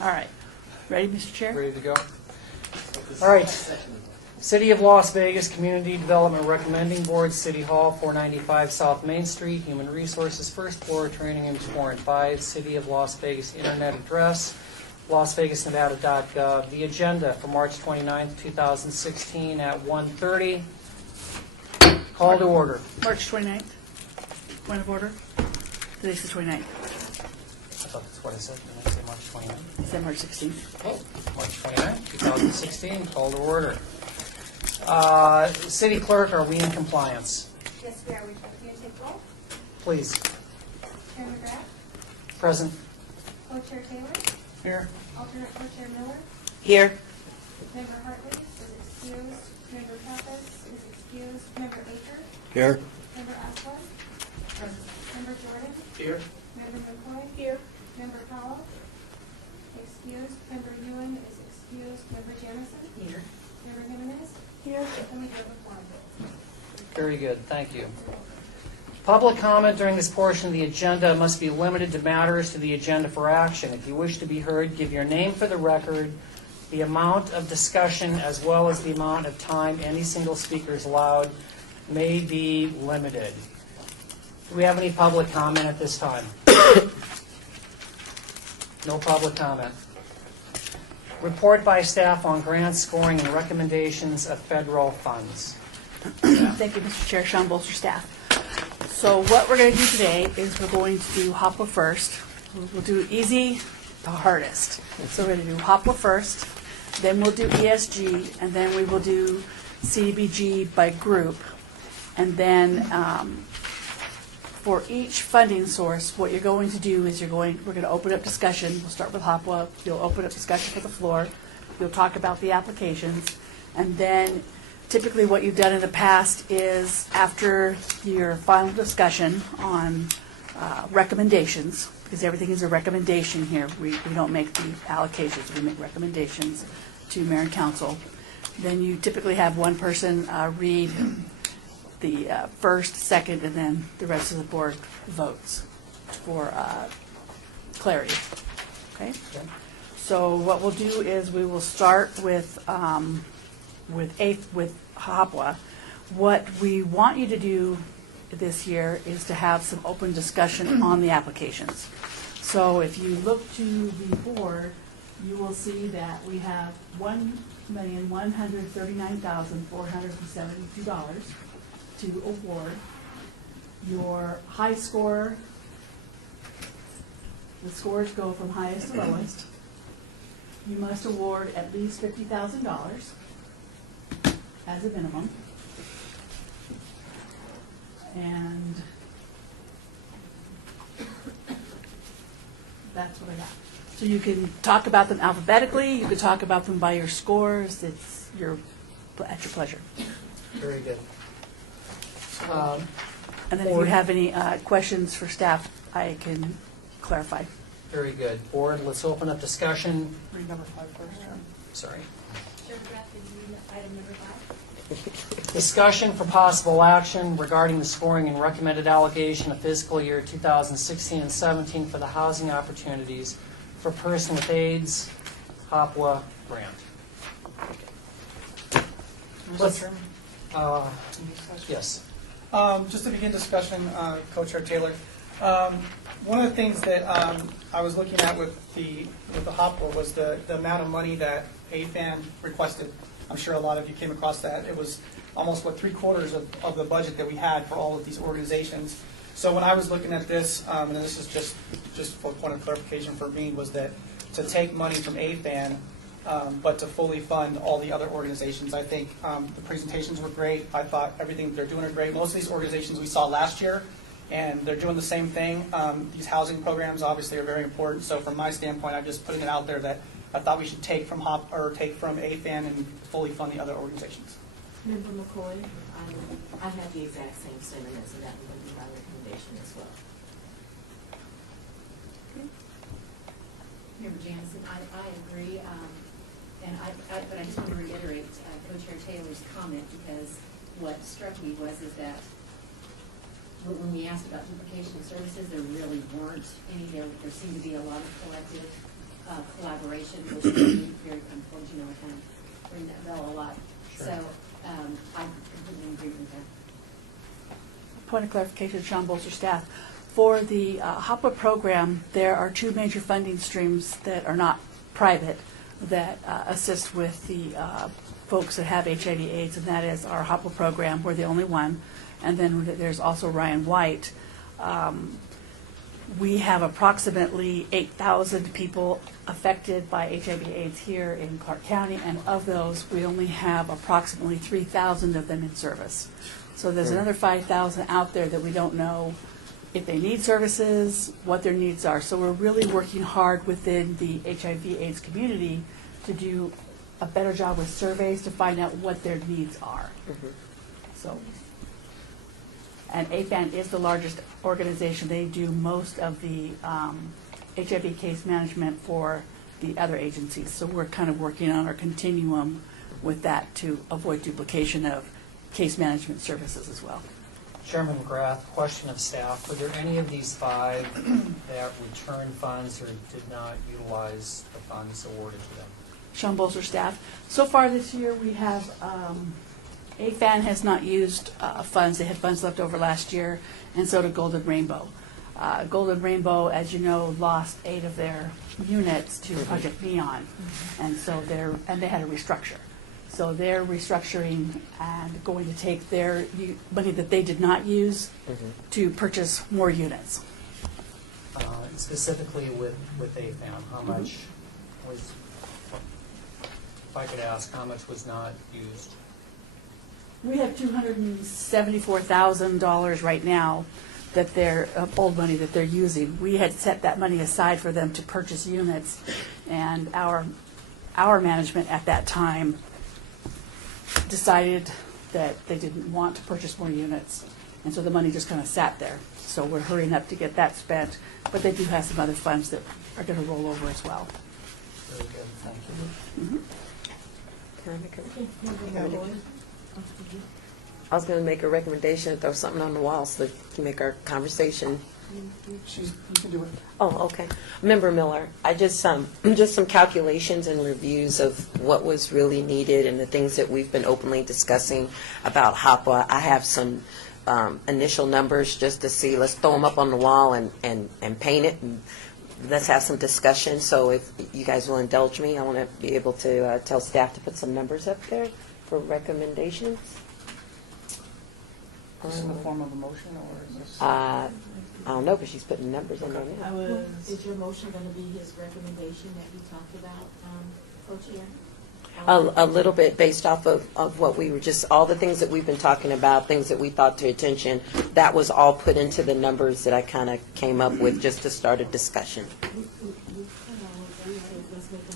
All right. Ready, Mr. Chair? Ready to go? All right. City of Las Vegas Community Development Recommending Board, City Hall, 495 South Main Street, Human Resources, first floor, training rooms 4 and 5, City of Las Vegas Internet address, lasvegasnevada.gov. The agenda for March 29th, 2016 at 1:30. Call to order. March 29th. Point of order. Today's the 29th. I thought that's what I said. Did I say March 29th? Is that March 16th? Oh, March 29th, 2016. Call to order. City Clerk, are we in compliance? Yes, we are. Would you like me to take roll? Please. Chair McGrath, Present. Co-Chair Taylor, Here. Alternate Co-Chair Miller, Here. Member Hartley is excused, Member Pappas is excused, Member Baker, Here. Member Aswan, Member Jordan, Here. Member McCoy. Here. Member Powell, excused, Member Ewan is excused, Member Jamison. Here. Member Jimenez. Here. And we do have a quorum. Very good, thank you. Public comment during this portion of the agenda must be limited to matters to the agenda for action. If you wish to be heard, give your name for the record, the amount of discussion, as well as the amount of time any single speaker is allowed may be limited. Do we have any public comment at this time? No public comment. Report by staff on grants, scoring, and recommendations of federal funds. Thank you, Mr. Chair. Sean Bolster, staff. So what we're going to do today is we're going to do HOPWA first. We'll do easy to hardest. So we're going to do HOPWA first, then we'll do ESG, and then we will do CDBG by group. And then for each funding source, what you're going to do is we're going to open up discussion. We'll start with HOPWA. You'll open up discussion for the floor. You'll talk about the applications. And then typically what you've done in the past is after your final discussion on recommendations, because everything is a recommendation here. We don't make the allocations. We make recommendations to mayor and council. Then you typically have one person read the first, second, and then the rest of the board votes for clarity. Okay? So what we'll do is we will start with HOPWA. What we want you to do this year is to have some open discussion on the applications. So if you look to the board, you will see that we have $1,139,472 to award. Your high score, the scores go from highest to lowest. You must award at least $50,000 as a minimum. And that's what I got. So you can talk about them alphabetically, you can talk about them by your scores, it's at your pleasure. Very good. And then if you have any questions for staff, I can clarify. Very good. Board, let's open up discussion. Read number 5 first. Sorry. Chair McGrath, did you read item number 5? Discussion for possible action regarding the scoring and recommended allocation of fiscal year 2016 and 17 for the housing opportunities for person with AIDS, HOPWA grant. Let's, yes. Just to begin discussion, Co-Chair Taylor, one of the things that I was looking at with the HOPWA was the amount of money that AFAN requested. I'm sure a lot of you came across that. It was almost, 3/4 of the budget that we had for all of these organizations. So when I was looking at this, and this is just for a point of clarification for me, was that to take money from AFAN, but to fully fund all the other organizations. I think the presentations were great. I thought everything they're doing are great. Most of these organizations we saw last year, and they're doing the same thing. These housing programs obviously are very important. So from my standpoint, I'm just putting it out there that I thought we should take from AFAN and fully fund the other organizations. Member McCoy, I have the exact same sentiments, and that would be my recommendation as well. Member Jansen, I agree, but I just want to reiterate Co-Chair Taylor's comment, because what struck me was that when we asked about duplication of services, there really weren't any. There seemed to be a lot of collective collaboration, which would be very unfortunate, kind of bring that bell a lot. Sure. So I completely agree with that. Point of clarification, Sean Bolzer, staff. For the HOPWA program, there are two major funding streams that are not private that assist with the folks that have HIV/AIDS, and that is our HOPWA program. We're the only one. And then there's also Ryan White. We have approximately 8,000 people affected by HIV/AIDS here in Clark County, and of those, we only have approximately 3,000 of them in service. So there's another 5,000 out there that we don't know if they need services, what their needs are. So we're really working hard within the HIV/AIDS community to do a better job with surveys to find out what their needs are. So, and AFAN is the largest organization. They do most of the HIV case management for the other agencies. So we're kind of working on our continuum with that to avoid duplication of case management services as well. Chairman McGrath, question of staff. Were there any of these 5 that returned funds or did not utilize the funds awarded to them? Sean Bolzer, staff. So far this year, we have, AFAN has not used funds. They had funds left over last year, and so did Golden Rainbow. Golden Rainbow, as you know, lost 8 of their units to Project Neon, and so they had a restructure. So they're restructuring and going to take their money that they did not use to purchase more units. Specifically with AFAM, how much was, if I could ask, how much was not used? We have $274,000 right now that they're old money that they're using. We had set that money aside for them to purchase units, and our management at that time decided that they didn't want to purchase more units, and so the money just kind of sat there. So we're hurrying up to get that spent, but they do have some other funds that are going to roll over as well. Very good, thank you. I was going to make a recommendation, throw something on the wall so that we can make our conversation. You can do it. Oh, okay. Member Miller, I just some calculations and reviews of what was really needed and the things that we've been openly discussing about HOPWA. I have some initial numbers just to see. Let's throw them up on the wall and paint it, and let's have some discussion. So if you guys will indulge me, I want to be able to tell staff to put some numbers up there for recommendations. Is this in the form of a motion, or is this? I don't know, but she's putting numbers in there now. Is your motion going to be his recommendation that you talked about, co-chair? A little bit based off of what we were just, all the things that we've been talking about, things that we thought to attention, that was all put into the numbers that I kind of came up with just to start a discussion.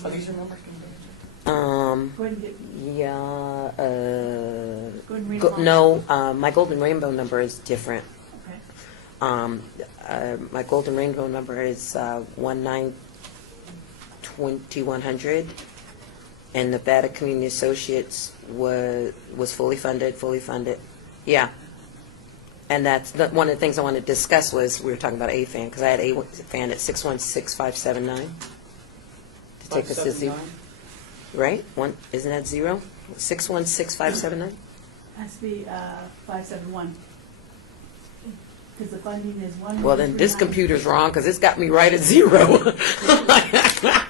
Are these your numbers? Go ahead and get, Yeah, go ahead and read them all. no, my Golden Rainbow number is different. Okay. My Golden Rainbow number is 192100, and Nevada Community Associates was fully funded. Yeah. And that's one of the things I wanted to discuss was we were talking about AFAN, because I had AFAN at 616579 to take us to zero. 579? Right? Isn't that 0? 616579? Has to be 571. Because the funding is 1. Well, then this computer's wrong because it's got me right at 0.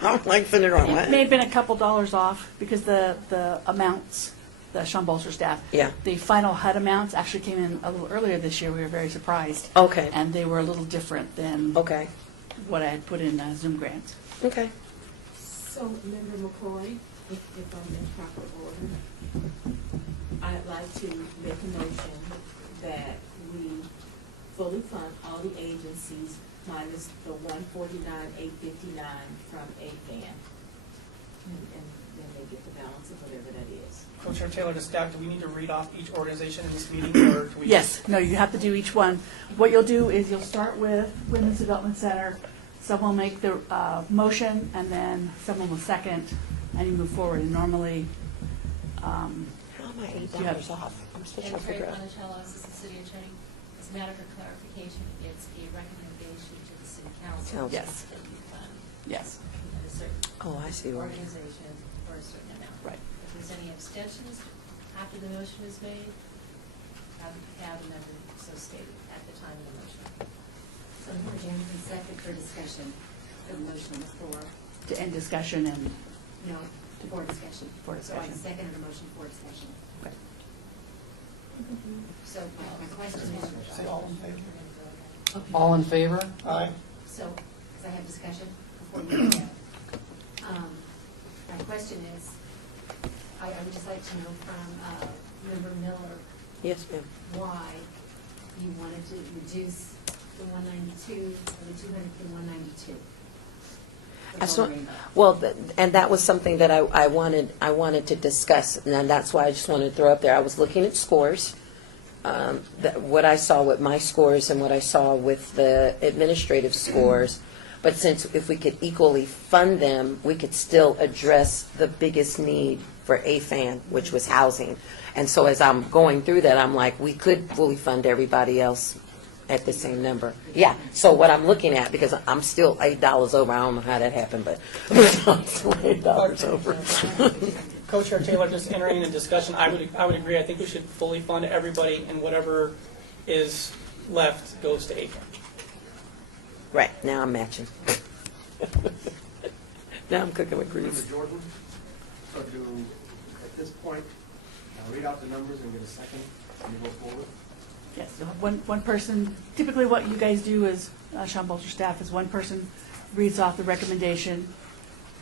I'm like sitting wrong. It may have been a couple dollars off because the amounts, the Sean Bolzer staff, Yeah. the final HUD amounts actually came in a little earlier this year. We were very surprised. Okay. And they were a little different than Okay. what I had put in Zoom grants. Okay. So, Member McCoy, if I'm in proper order, I'd like to make a motion that we fully fund all the agencies minus the 149,859 from AFAN. And then they get the balance of whatever that is. Co-Chair Taylor, to staff, do we need to read off each organization in this meeting, or do we? Yes, no, you have to do each one. What you'll do is you'll start with Women's Development Center. Someone will make the motion, and then someone will second, and you move forward. And normally, How am I $8 off? I'm still trying to Terry figure out. Monticello, Assistant City Attorney. As a matter for clarification, it's a recommendation to the City Council. Council. Yes. that you fund yes. at a certain Oh, I see what. organization for a certain amount. Right. If there's any abstentions after the motion is made, have a member so stated at the time of the motion. So Member Jamison, second for discussion of the motion on the floor. To end discussion and, No, for discussion. For So I discussion. seconded the motion for discussion. okay. So my question is. Say all in favor. Okay. All in favor? Aye. So, because I have discussion before you do that. My question is, I would just like to know from Member Miller Yes, ma'am. why you wanted to reduce the 192, or the 200 to 192. I saw, well, and that was something that I wanted to discuss, and that's why I just wanted to throw up there. I was looking at scores, what I saw with my scores and what I saw with the administrative scores. But since if we could equally fund them, we could still address the biggest need for AFAN, which was housing. And so as I'm going through that, I'm like, we could fully fund everybody else at the same number. Yeah, so what I'm looking at, because I'm still $8 over, I don't know how that happened, but I'm still $8 over. Co-Chair Taylor, just entering in discussion, I would agree. I think we should fully fund everybody, and whatever is left goes to AFAN. Right, now I'm matching. Now I'm cooking with Member grease. Jordan, so to, at this point, read out the numbers and get a second, and you go forward. Yes, so one person, typically what you guys do is, Sean Bolger staff, is one person reads off the recommendation,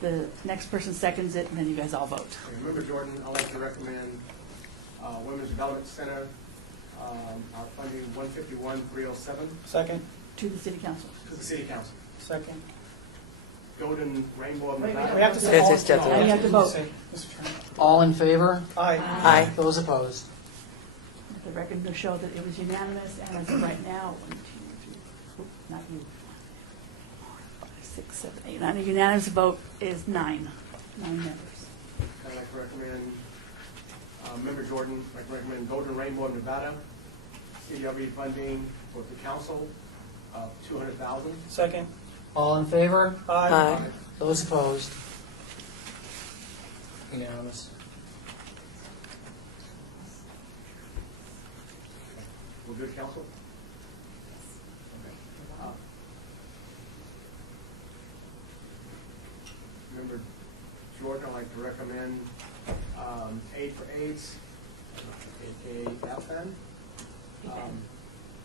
the next person seconds it, and then you guys all vote. Okay, Member Jordan, I'd like to recommend Women's Development Center, our funding 151,307 Second. To the city council. to the City Council. Second. Golden Rainbow of Wait, Nevada. We have to say It's all. just definitely- And you have to vote. Say, Mr. Chairman. All in favor? Aye. Aye. Those opposed? The record will show that it was unanimous, and as of right now, 1, 2, 3, not you, 4, 5, 6, 7, 8, 9. A unanimous vote is 9 members. I'd like to recommend, Member Jordan, I'd like to recommend Golden Rainbow of Nevada, CWB funding for the council of $200,000. Second. All in favor? Aye. Those opposed? Unanimous. We're good, council? Okay. Member Jordan, I'd like to recommend Aid for AIDS, aka AFAN.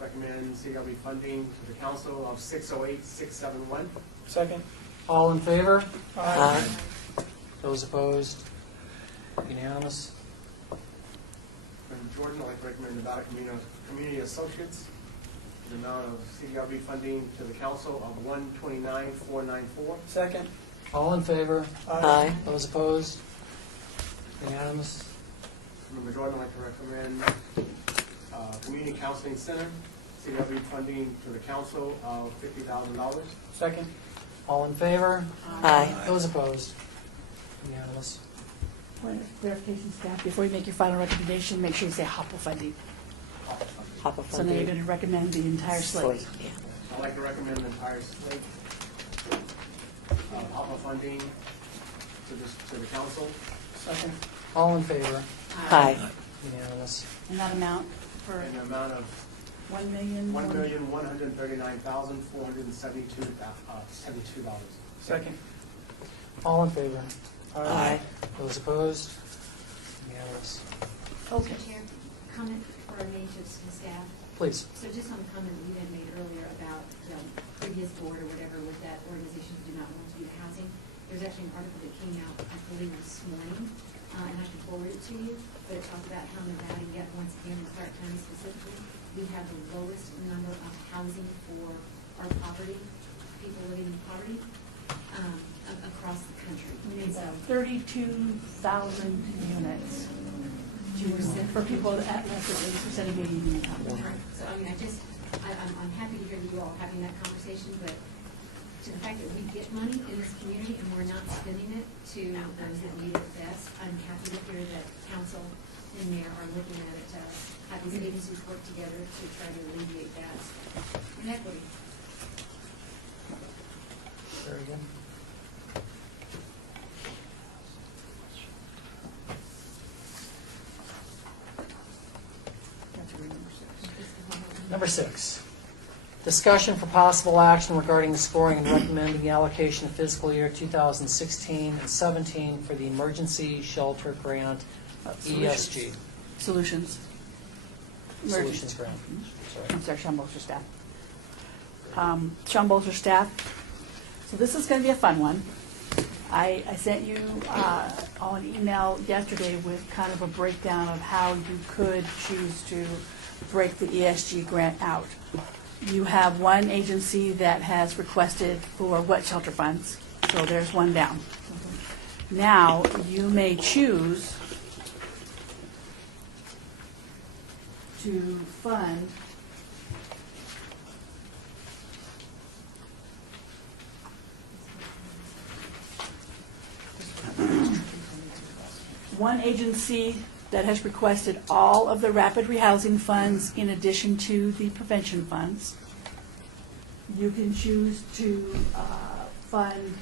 Recommend CW funding to the council of 608,671. Second. All in favor? Aye. Those opposed? Unanimous. Member Jordan, I'd like to recommend Nevada Community Associates, the amount of CDRB funding to the council of 129,494. Second. All in favor? Aye. Those opposed? Unanimous. Member Jordan, I'd like to recommend Community Counseling Center, CDRB funding to the council of $50,000. Second. All in favor? Aye. Those opposed? Unanimous. Point of clarification, staff, before you make your final recommendation, make sure you say HOPWA funding. Hop of So now you're going to recommend the entire slate. Yeah. I'd like to recommend the entire slate of APA funding to the council. Second. All in favor? Aye. Unanimous. And that amount for In the amount of $1 million? $1,139,472. Second. All in favor? Aye. Those opposed? Unanimous. Okay. Chair, comment for our names to staff. Please. So just on the comment that you had made earlier about the previous board or whatever with that organization who did not want to do housing, there's actually an article that came out, I believe this morning, and I can forward it to you, but it talks about how Nevada, yet once again, in Clark County specifically, we have the lowest number of housing for our poverty, people living in poverty, across the country. And so, 32,000 units for people at less than 80% of median income. so I mean, I'm happy to hear that you all are having that conversation, but to the fact that we get money in this community and we're not spending it to those that need it best, I'm happy to hear that council and mayor are looking at it to have these agencies work together to try to alleviate that inequity. Very good. Number 6, discussion for possible action regarding the scoring and recommending the allocation of fiscal year 2016 and 17 for the Emergency Shelter Grant, ESG. Solutions. Solutions Grant. Sorry. I'm sorry, Sean Bolster staff. Sean Bolster staff. So this is going to be a fun one. I sent you all an email yesterday with kind of a breakdown of how you could choose to break the ESG grant out. You have one agency that has requested for wet shelter funds, so there's one down. Now, you may choose to fund one agency that has requested all of the rapid rehousing funds in addition to the prevention funds. You can choose to fund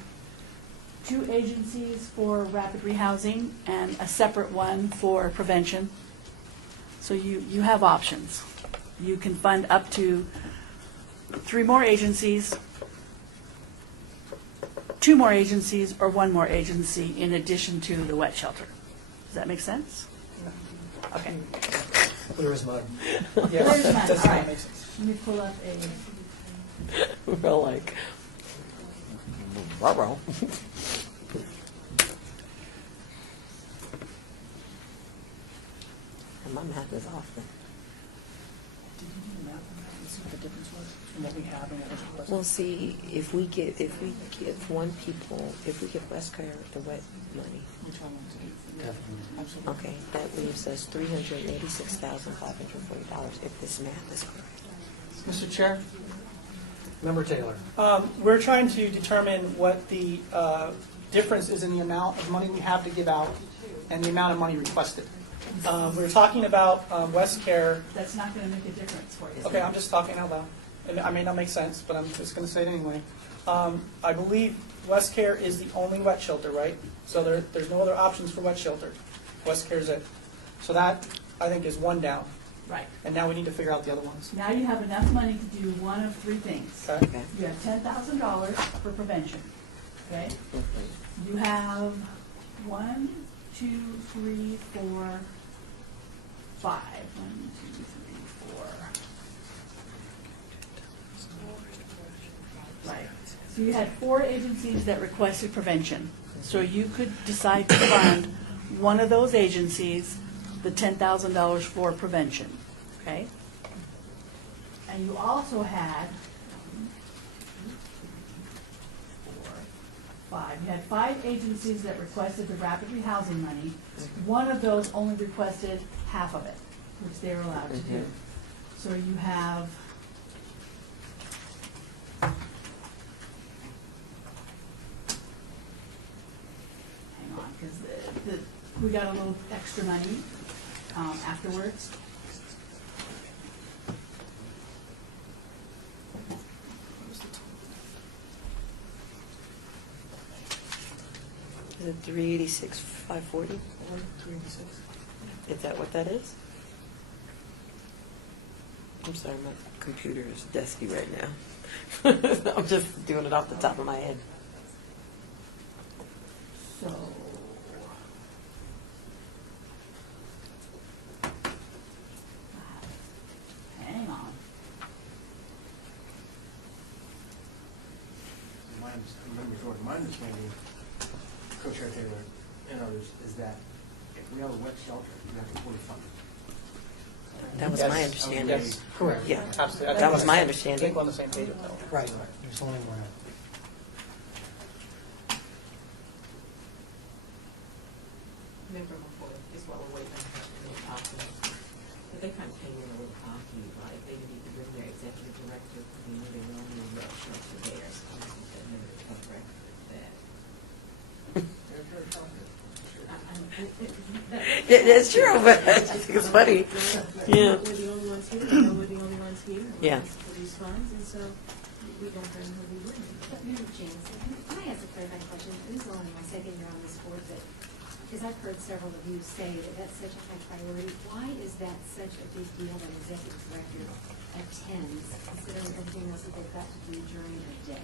2 agencies for rapid rehousing and a separate one for prevention. So you have options. You can fund up to 3 more agencies, 2 more agencies, or 1 more agency in addition to the wet shelter. Does that make sense? Okay. Clear as mud. Yeah, Where's mine? that does All not right. make sense. Let me pull up a, We're all like, ruh-roh. And my math is off then. Did you do the math on that and see what the difference was from what we have and what was requested? Well, see, if we give West Care the wet money, Which one was it? Definitely. Absolutely. okay, that leaves us $386,540 if this math is correct. Mr. Chair? Member Taylor. We're trying to determine what the difference is in the amount of money we have to give out and the amount of money requested. We're talking about West Care. that's not going to make a difference for you. Okay, I'm just talking out loud. And I may not make sense, but I'm just going to say it anyway. I believe West Care is the only wet shelter, right? So there's no other options for wet shelter. West Care is it. So that, I think, is 1 down. Right. And now we need to figure out the other ones. Now you have enough money to do one of 3 things. Okay? Okay. You have $10,000 for prevention, okay? You have 1, 2, 3, 4, 5. 1, 2, 3, 4. Right. So you had 4 agencies that requested prevention. So you could decide to fund one of those agencies, the $10,000 for prevention, okay? And you also had 4, 5. You had 5 agencies that requested the rapid rehousing money. One of those only requested half of it, which they're allowed to do. So you have hang on, because we got a little extra money afterwards. Is it 386,540? 386. Is that what that is? I'm sorry, my computer is dusty right now. I'm just doing it off the top of my head. So, hang on. Member Jordan, my understanding, Co-Chair Taylor and others, is that if we have a wet shelter, we have to fully fund it. That was Yes. my understanding. Yes. Correct. Yeah, Absolutely. I that think was we're- my I understanding. think we're on the same page with that. Right. There's only one. Member McCoy, just while we're waiting on her to talk to us, but they kind of came in a little cocky, like they need to bring their executive director, you know, they want to be shelter there, so I think that member come record that. That's true, but I just think it's funny. Yeah. We're the only ones here, we know we're the only ones here. Yeah. For these funds, and so we don't bring who we wouldn't. But Member James, can I ask a clarifying question? This is only my second year on this board, but because I've heard several of you say that that's such a high priority, why is that such a big deal that executive director attends, considering everything else that they've got to do during the day?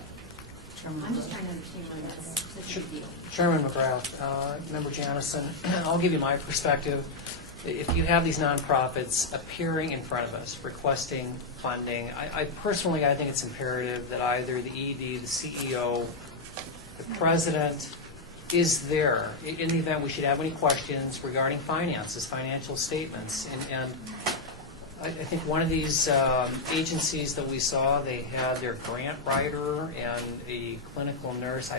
I'm just trying to understand why that's such a big deal. Chairman McGrath, Member Janison, I'll give you my perspective. If you have these nonprofits appearing in front of us requesting funding, I personally, I think it's imperative that either the ED, the CEO, the president is there in the event we should have any questions regarding finances, financial statements. And I think one of these agencies that we saw, they had their grant writer and a clinical nurse.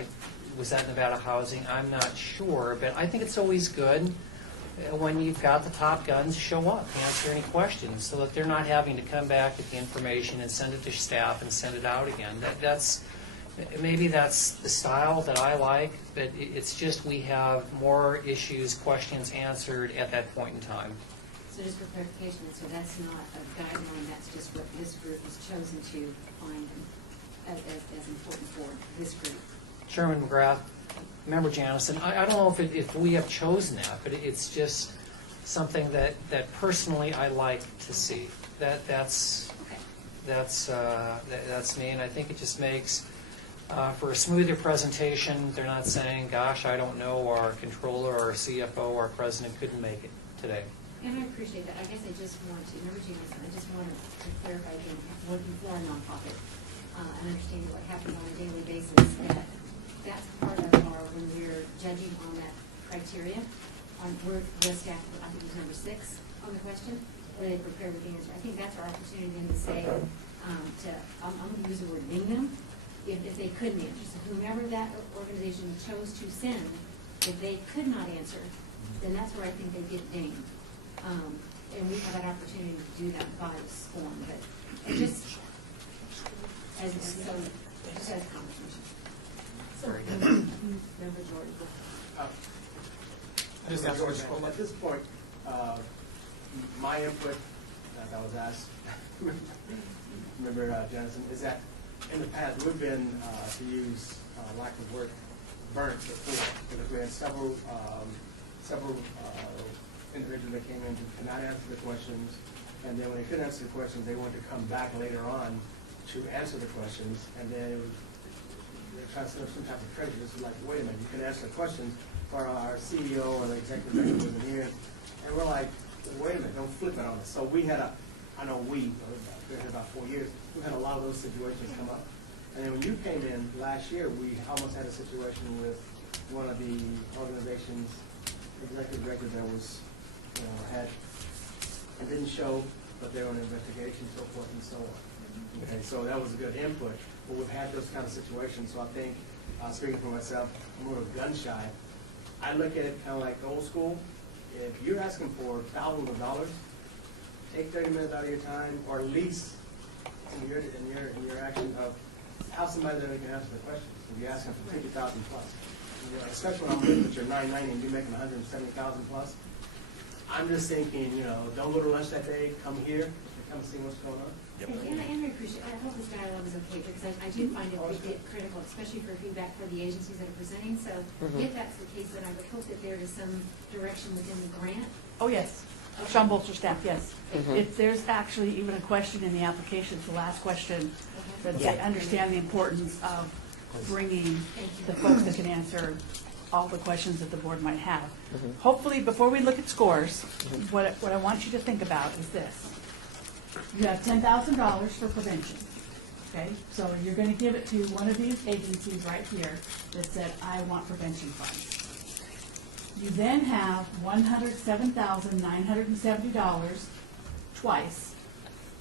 Was that Nevada Housing? I'm not sure, but I think it's always good when you've got the top guns show up, answer any questions, so that they're not having to come back with the information and send it to staff and send it out again. Maybe that's the style that I like, but it's just we have more issues, questions answered at that point in time. So just for clarification, so that's not a guideline, that's just what this group has chosen to find as important for this group? Chairman McGrath, Member Janison, I don't know if we have chosen that, but it's just something that personally I like to see. That's me, and I think it just makes for a smoother presentation. They're not saying, gosh, I don't know, our controller, our CFO, our president couldn't make it today. And I appreciate that. I guess I just want to, Member Janison, I just want to clarify again, working for a nonprofit and understanding what happens on a daily basis, that's part of our, when we're judging on that criteria, we're the staff, I think it was number 6 on the question, where they prepare with the answer. I think that's our opportunity then to say, I'm going to use the word ding them, if they couldn't answer. So whomever that organization chose to send, if they could not answer, then that's where I think they get dinged. And we have that opportunity to do that by this form, but it just as a conversation. Very good. Member Jordan. At this point, my input, as I was asked, Member Janison, is that in the past we've been, to use lack of word, burnt before, because we had several individuals that came in who could not answer the questions, and then when they couldn't answer the questions, they wanted to come back later on to answer the questions, and then it was trying to set up some type of prejudice, like, wait a minute, you can answer the questions, or our CEO or the executive director wasn't here, and we're like, wait a minute, don't flip it on us. So we had I know we've been here about 4 years, we've had a lot of those situations come up, and then when you came in last year, we almost had a situation with one of the organization's executive director that was, had, and didn't show, but they're on investigation, so forth and so on. Okay, so that was a good input, but we've had those kind of situations, so I think, speaking for myself, I'm more gun shy. I look at it kind of like old school. If you're asking for thousands of dollars, take 30 minutes out of your time, or at least in your action of have somebody that can answer the questions. If you're asking for 50,000 plus, especially when I'm looking at your 990 and you're making 170,000 plus, I'm just thinking, don't go to lunch that day, come here, and come see what's going on. And I appreciate, I hope this dialogue is okay, because I do find it critical, especially for feedback for the agencies that are presenting. So if that's the case, then I would hope that there is some direction within the grant. Oh, yes. Sean Bolster staff, yes. If there's actually even a question in the application, it's the last question, that they understand the importance of bringing the folks that can answer all the questions that the board might have. Hopefully, before we look at scores, what I want you to think about is this. You have $10,000 for prevention, okay? So you're going to give it to one of these agencies right here that said, I want prevention funds. You then have $107,970 twice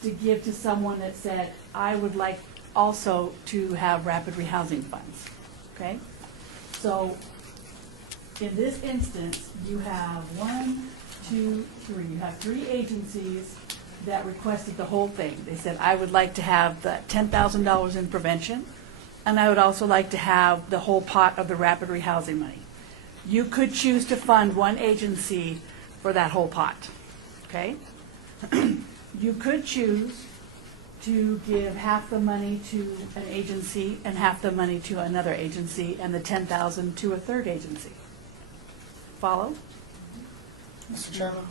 to give to someone that said, I would like also to have rapid rehousing funds, okay? So in this instance, you have 1, 2, 3. You have 3 agencies that requested the whole thing. They said, I would like to have the $10,000 in prevention, and I would also like to have the whole pot of the rapid rehousing money. You could choose to fund one agency for that whole pot, okay? You could choose to give half the money to an agency and half the money to another agency and the $10,000 to a third agency. follow. Mr. Chairman,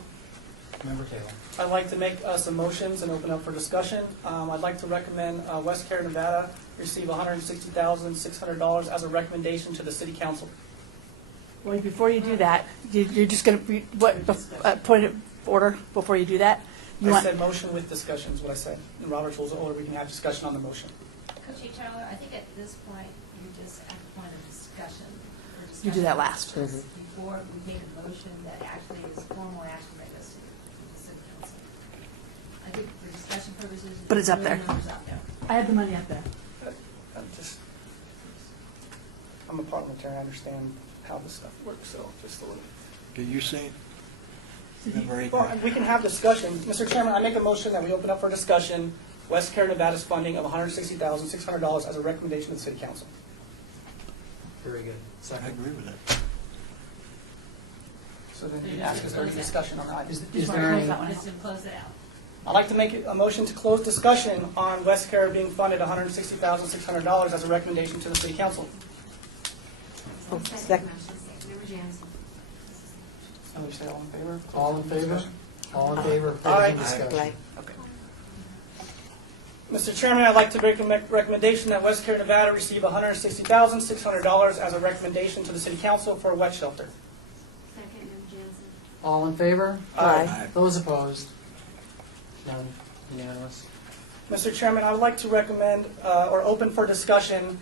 Member Taylor. I'd like to make some motions and open up for discussion. I'd like to recommend West Care, Nevada receive $160,600 as a recommendation to the city council. Well, before you do that, you're just going to, point of order before you do that? You I want, said motion with discussion is what I said. In Robert's Rules of Order, we can have discussion on the motion. Coach Taylor, I think at this point, you're just at the point of discussion. you do that last. Before we make a motion that actually is formal action that goes to the city council. I think for discussion purposes. But it's up there. numbers up there. I have the money up there. I'm a parliamentarian, I understand how this stuff works, so just a little. Do you say? Member Well, Akers. we can have discussion. Mr. Chairman, I make a motion that we open up for discussion West Care, Nevada's funding of $160,600 as a recommendation to the city council. Very good. I Second. agree with that. So then you ask us for any discussion on the item. Is there any, Just to close it out. I'd like to make a motion to close discussion on West Care being funded $160,600 as a recommendation to the city council. Second. Member Johnson. And we say all in favor? all in favor? All in favor of Aye. closing discussion? Aye. Okay. Mr. Chairman, I'd like to make a recommendation that West Care, Nevada receive $160,600 as a recommendation to the city council for a wet shelter. Second, Member Johnson. All in favor? Aye. Those opposed? None. Unanimous. Mr. Chairman, I would like to recommend or open for discussion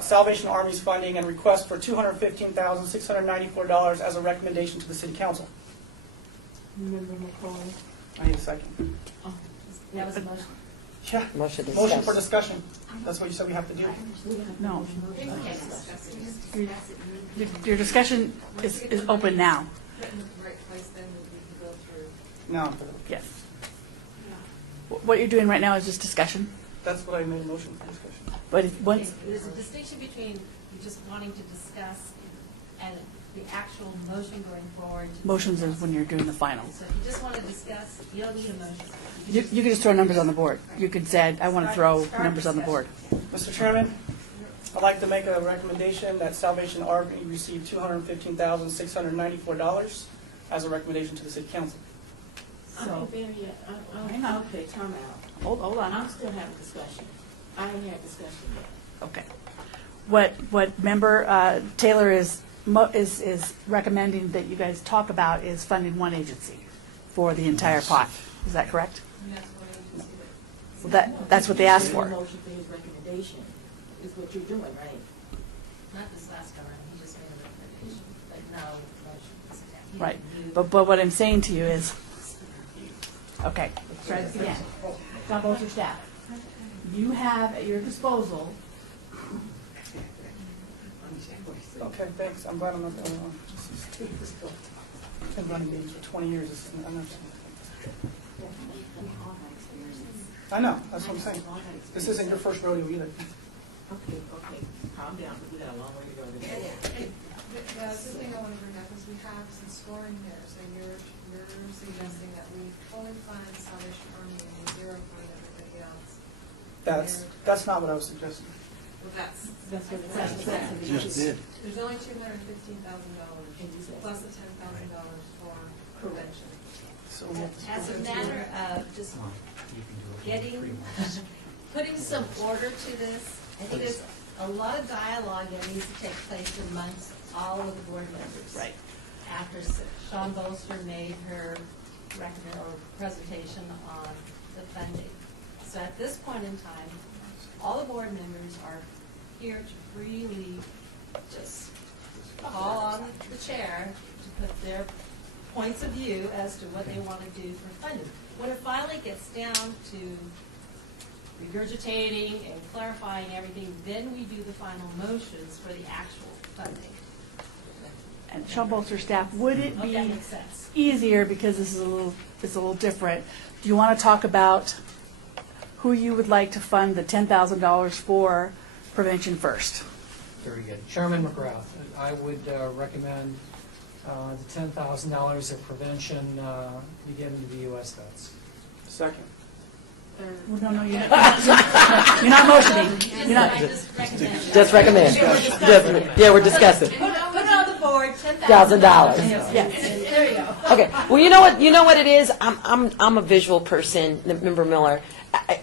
Salvation Army's funding and request for $215,694 as a recommendation to the city council. Member McCoy. I need a second. That was a motion. Yeah. Motion to Motion for discuss. discussion. That's what you said we have to do. No. Okay. Your discussion is open now. No, Yes. What you're doing right now is just discussion. that's what I made a motion for discussion. But if once, There's a distinction between you just wanting to discuss and the actual motion going forward. to motions discuss. is when you're doing the final. So if you just want to discuss, you don't need a motion. You can just throw numbers on the board. You could say, I want to throw numbers on the board. Mr. Chairman, I'd like to make a recommendation that Salvation Army receive $215,694 as a recommendation to the city council. So- Hang on. Okay, time out. Hold I'm on. still having discussion. I ain't had discussion yet. Okay. What member Taylor is recommending that you guys talk about is funding one agency for the entire pot. Is that correct? Well, that's what they asked for. Motion for his recommendation is what you're doing, right? Not this last go around, he just made a recommendation, but no motion was attached. He Right. didn't do- But what I'm saying to you is, okay, let's try this again. John Bolger, staff. You have at your disposal, Okay, thanks. I'm glad I'm not the only one. I've been running meetings for 20 years. I know, that's what I'm saying. This isn't your first rodeo either. Okay, calm down, we got a long way to go today. The other thing I want to bring up is we have some scoring here, so you're suggesting that we fully fund Salvation Army and we zero fund everybody else. That's not what I was suggesting. Well, that's what Just did. There's only $215,000 plus the $10,000 for prevention. So we have to- As a matter of just putting some order to this, I think there's a lot of dialogue that needs to take place amongst all of the board members. Right. After Sean Bolster made her presentation on the funding. So at this point in time, all the board members are here to freely just call on the chair to put their points of view as to what they want to do for funding. When it finally gets down to regurgitating and clarifying everything, then we do the final motions for the actual funding. and Sean Bolster, staff, would it Hope that be makes sense. easier, because it's a little different, do you want to talk about who you would like to fund the $10,000 for prevention first? Very good. Chairman McGrath, I would recommend the $10,000 of prevention be given to the U.S. vets. Second. Well, no, you're not. You're not motioning. You're not. I just recommend. Just recommend. Yeah, we're discussing. Put it on the board, $10,000. Yes. There you go. Okay. Well, you know what? You know what it is. I'm a visual person, Member Miller.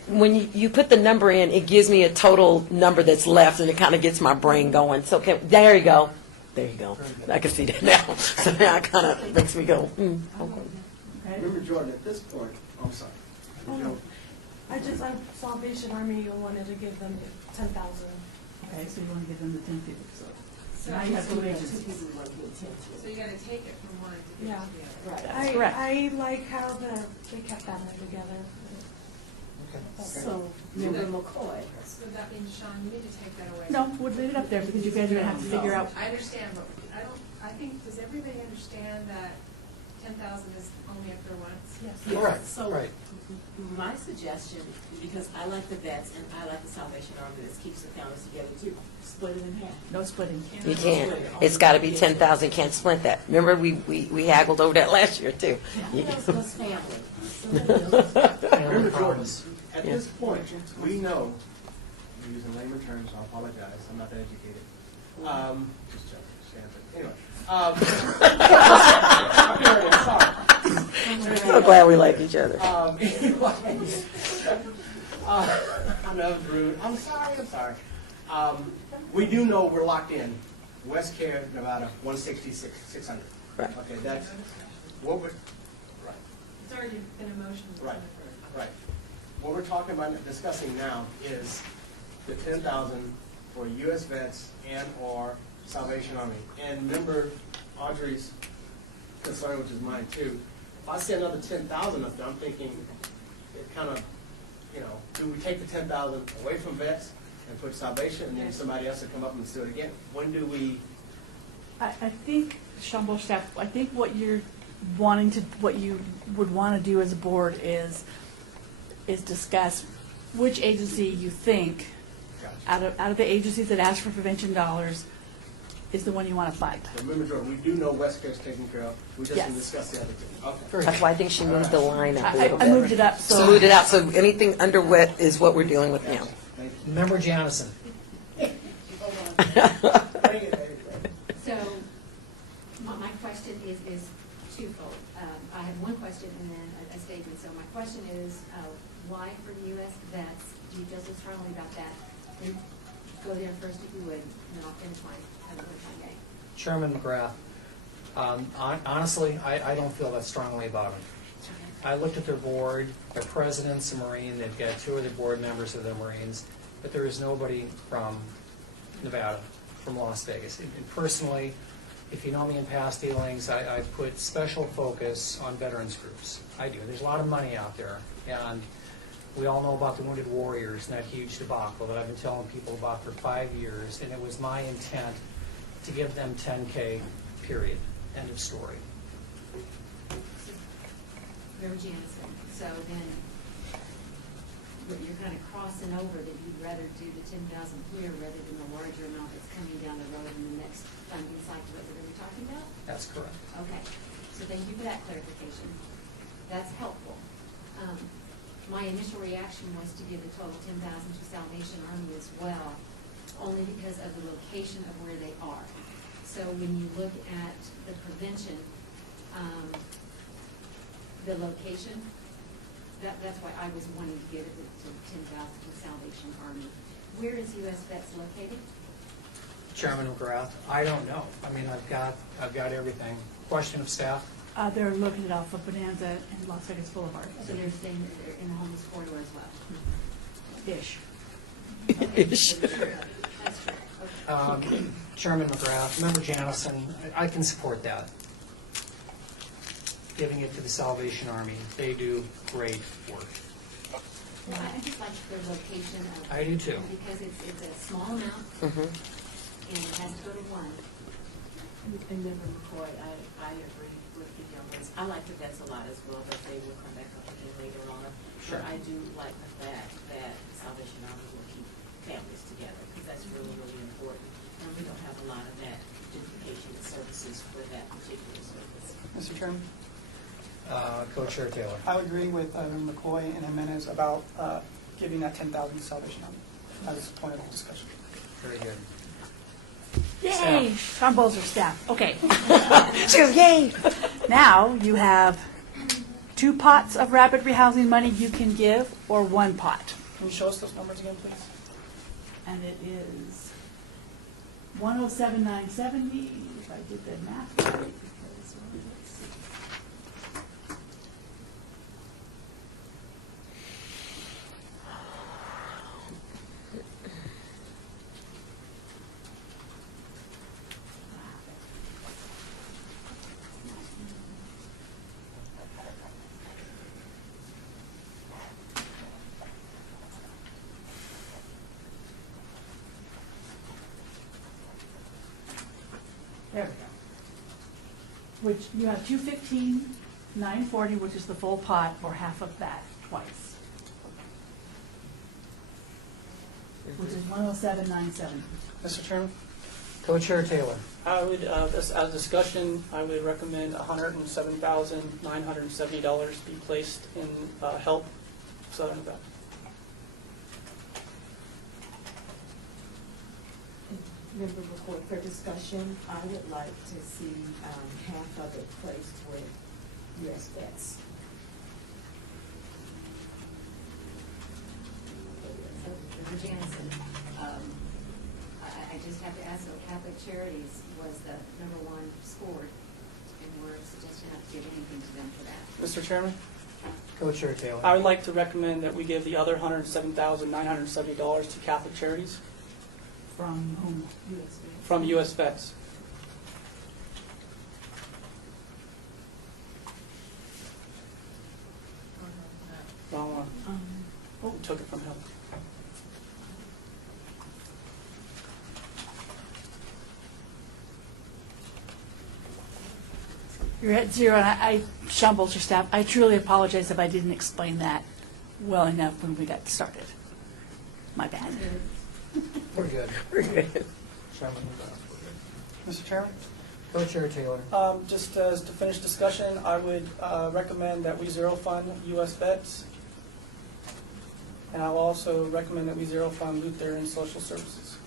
When you put the number in, it gives me a total number that's left, and it kind of gets my brain going. So there you go. There you go. I can see that now. So now it kind of makes me go. Okay. Member Jordan, at this point, I'm sorry. Joe, I Salvation Army wanted to give them 10,000. Okay, so you want to give them the 10 people, so. So Now you have two agencies. So you gotta take it from one to give Yeah. it to the other. Right. That's correct. I like how they kept that one together. So, Member McCoy. So that means, Sean, you need to take that away. No, we'll leave it up there because you guys are going to have to figure out. I understand, but I think, does everybody understand that 10,000 is only up there once? Yes. Correct, So, right. my suggestion, because I like the vets and I like the Salvation Army that keeps the families together too, split it in half. No splitting. You can't. It's got to be 10,000. Can't split that. Remember, we haggled over that last year too. Those family. Member Jordan, at this point, we know, I'm using layman terms, so I apologize, I'm not that educated. Just joking, Anyway. I'm sorry. So glad we like each other. I know it's rude. I'm sorry. We do know we're locked in. West Care, Nevada, 166, 600. Right. Okay, that's what we're, right, It's already been a motion. right, right. What we're talking about, and discussing now is the 10,000 for U.S. vets and or Salvation Army. And member Audrey's concern, which is mine too, if I say another 10,000 up there, I'm thinking it kind of, do we take the 10,000 away from vets and put Salvation, and then somebody else will come up and do it again? When do we? I think, Shambo staff, I think what you would want to do as a board is discuss which agency you think, Gotcha. out of the agencies that ask for prevention dollars, is the one you want to fund. Remember, Jordan, we do know West Care's taken care of. We just Yes. didn't discuss the other two. Okay. Very That's good. why I think she moved the line up a little I bit. moved it up, So so. moved it out. So anything under wet is what we're dealing with now. Thank you. Member Janison. So, my question is twofold. I have one question and then a statement. So my question is, why for U.S. vets, do you feel so strongly about that? Then go there first if you would, and then I'll finish my game. Chairman McGrath. Honestly, I don't feel that strongly about it. I looked at their board, their president's a Marine, they've got two of the board members of the Marines, but there is nobody from Nevada, from Las Vegas. And personally, if you know me in past dealings, I put special focus on veterans groups. I do. There's a lot of money out there, and we all know about the Wounded Warriors and that huge debacle that I've been telling people about for 5 years, and it was my intent to give them 10K, period. End of story. Member Janison, so then you're kind of crossing over that you'd rather do the 10,000 here rather than the larger amount that's coming down the road in the next funding cycle that we're going to be talking about? That's correct. Okay, so thank you for that clarification. That's helpful. My initial reaction was to give the total 10,000 to Salvation Army as well, only because of the location of where they are. So when you look at the prevention, the location, that's why I was wanting to give it to 10,000 to Salvation Army. Where is U.S. Vets located? Chairman McGrath, I don't know. I mean, I've got everything. Question of staff? They're located off of Bonanza and Las Vegas Boulevard. So they're staying in the homeless corridor as well? Ish. Ish. That's true. Okay. Chairman McGrath, Member Janison, I can support that. Giving it to the Salvation Army. They do great work. Well, I just like the location of. I do too. Because it's a small amount and it has to go to one. And Member McCoy, I agree with the young ones. I like the vets a lot as well, but they will come back up again later on. Sure. But I do like the fact that Salvation Army will keep families together, because that's really, really important. And we don't have a lot of that duplication of services for that particular service. Mr. Chairman, Co-Chair Taylor. I would agree with McCoy and Jimenez about giving that 10,000 to Salvation Army as a point of discussion. Very good. Yay, Sean Bolzer, staff. Okay. She goes, yay! Now you have 2 pots of rapid rehousing money you can give, or 1 pot. Can you show us those numbers again, please? And it is 107,970, if I did the math right. Because, well, let's see. There we go. Which you have 215,940, which is the full pot, or half of that twice. Which is 107,970. Mr. Chairman? Co-Chair Taylor. I would, as a discussion, I would recommend $107,970 be placed in Help Southern Nevada. Member report for discussion, I would like to see half of it placed with US Vets. Member Jansen, I just have to ask, so Catholic Charities was the #1 scored, and we're suggesting not to give anything to them for that. Mr. Chairman, Co-Chair Taylor. I would like to recommend that we give the other $107,970 to Catholic Charities From whom? from U.S. Vets. Wrong one. Oh, we took it from Help. You're at 0, and Sean Bolzer, staff, I truly apologize if I didn't explain that well enough when we got started. My bad. We're good. Chairman, Mr. Chairman? Co-Chair Taylor. Just to finish discussion, I would recommend that we zero fund U.S. Vets. And I'll also recommend that we zero fund Lutheran Social Services.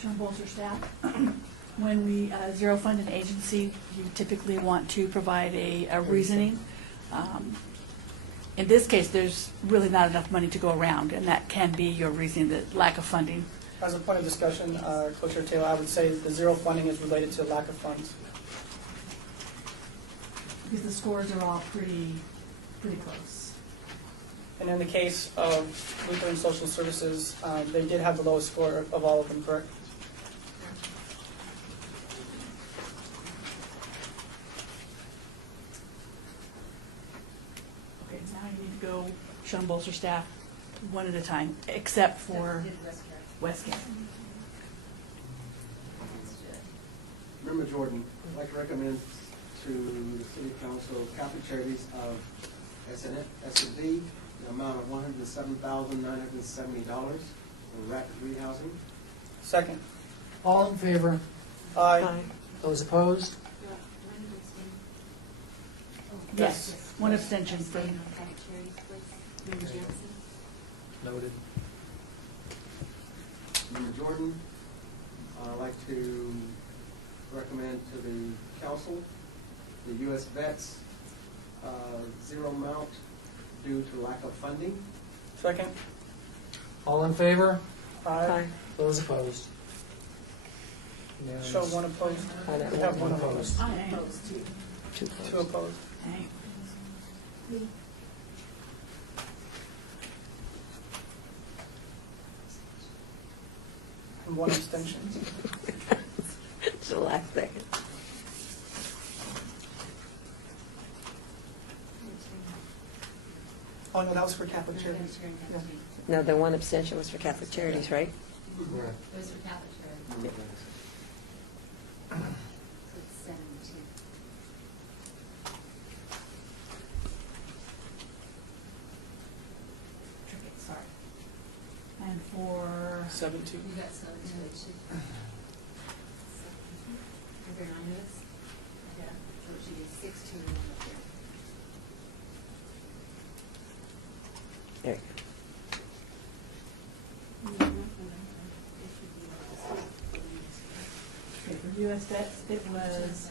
Sean Bolzer, staff. When we zero fund an agency, you typically want to provide a reasoning. In this case, there's really not enough money to go around, and that can be your reasoning, the lack of funding. As a point of discussion, Co-Chair Taylor, I would say the zero funding is related to lack of funds. Because the scores are all pretty close. And in the case of Lutheran Social Services, they did have the lowest score of all of them, correct? Okay, now you need to go, Sean Bolzer, staff, one at a time, except for Westgate. Member Jordan, I'd like to recommend to the City Council Catholic Charities of SNV the amount of $107,970 for rapid rehousing. Second. All in favor? Aye. Those opposed? Yes, one abstention Stay from, on Catholic Charities, please. Member Jansen? Noted. Member Jordan, I'd like to recommend to the council the U.S. Vets zero amount due to lack of funding. Second. All in favor? Aye. Those opposed? Show one opposed. Aye. We have one opposed. I am. Two opposed. Okay. And one abstention. It's the last second. Oh, no, that was for Catholic Charities. Yeah. No, the one abstention was for Catholic Charities, right? Those are Catholic Charities. So it's 7-2. Tricky, sorry. And for, 7-2. You got 7-2. Member Anonymous? Yeah. So it should be 6-2 and 1 up there. There you go. it was,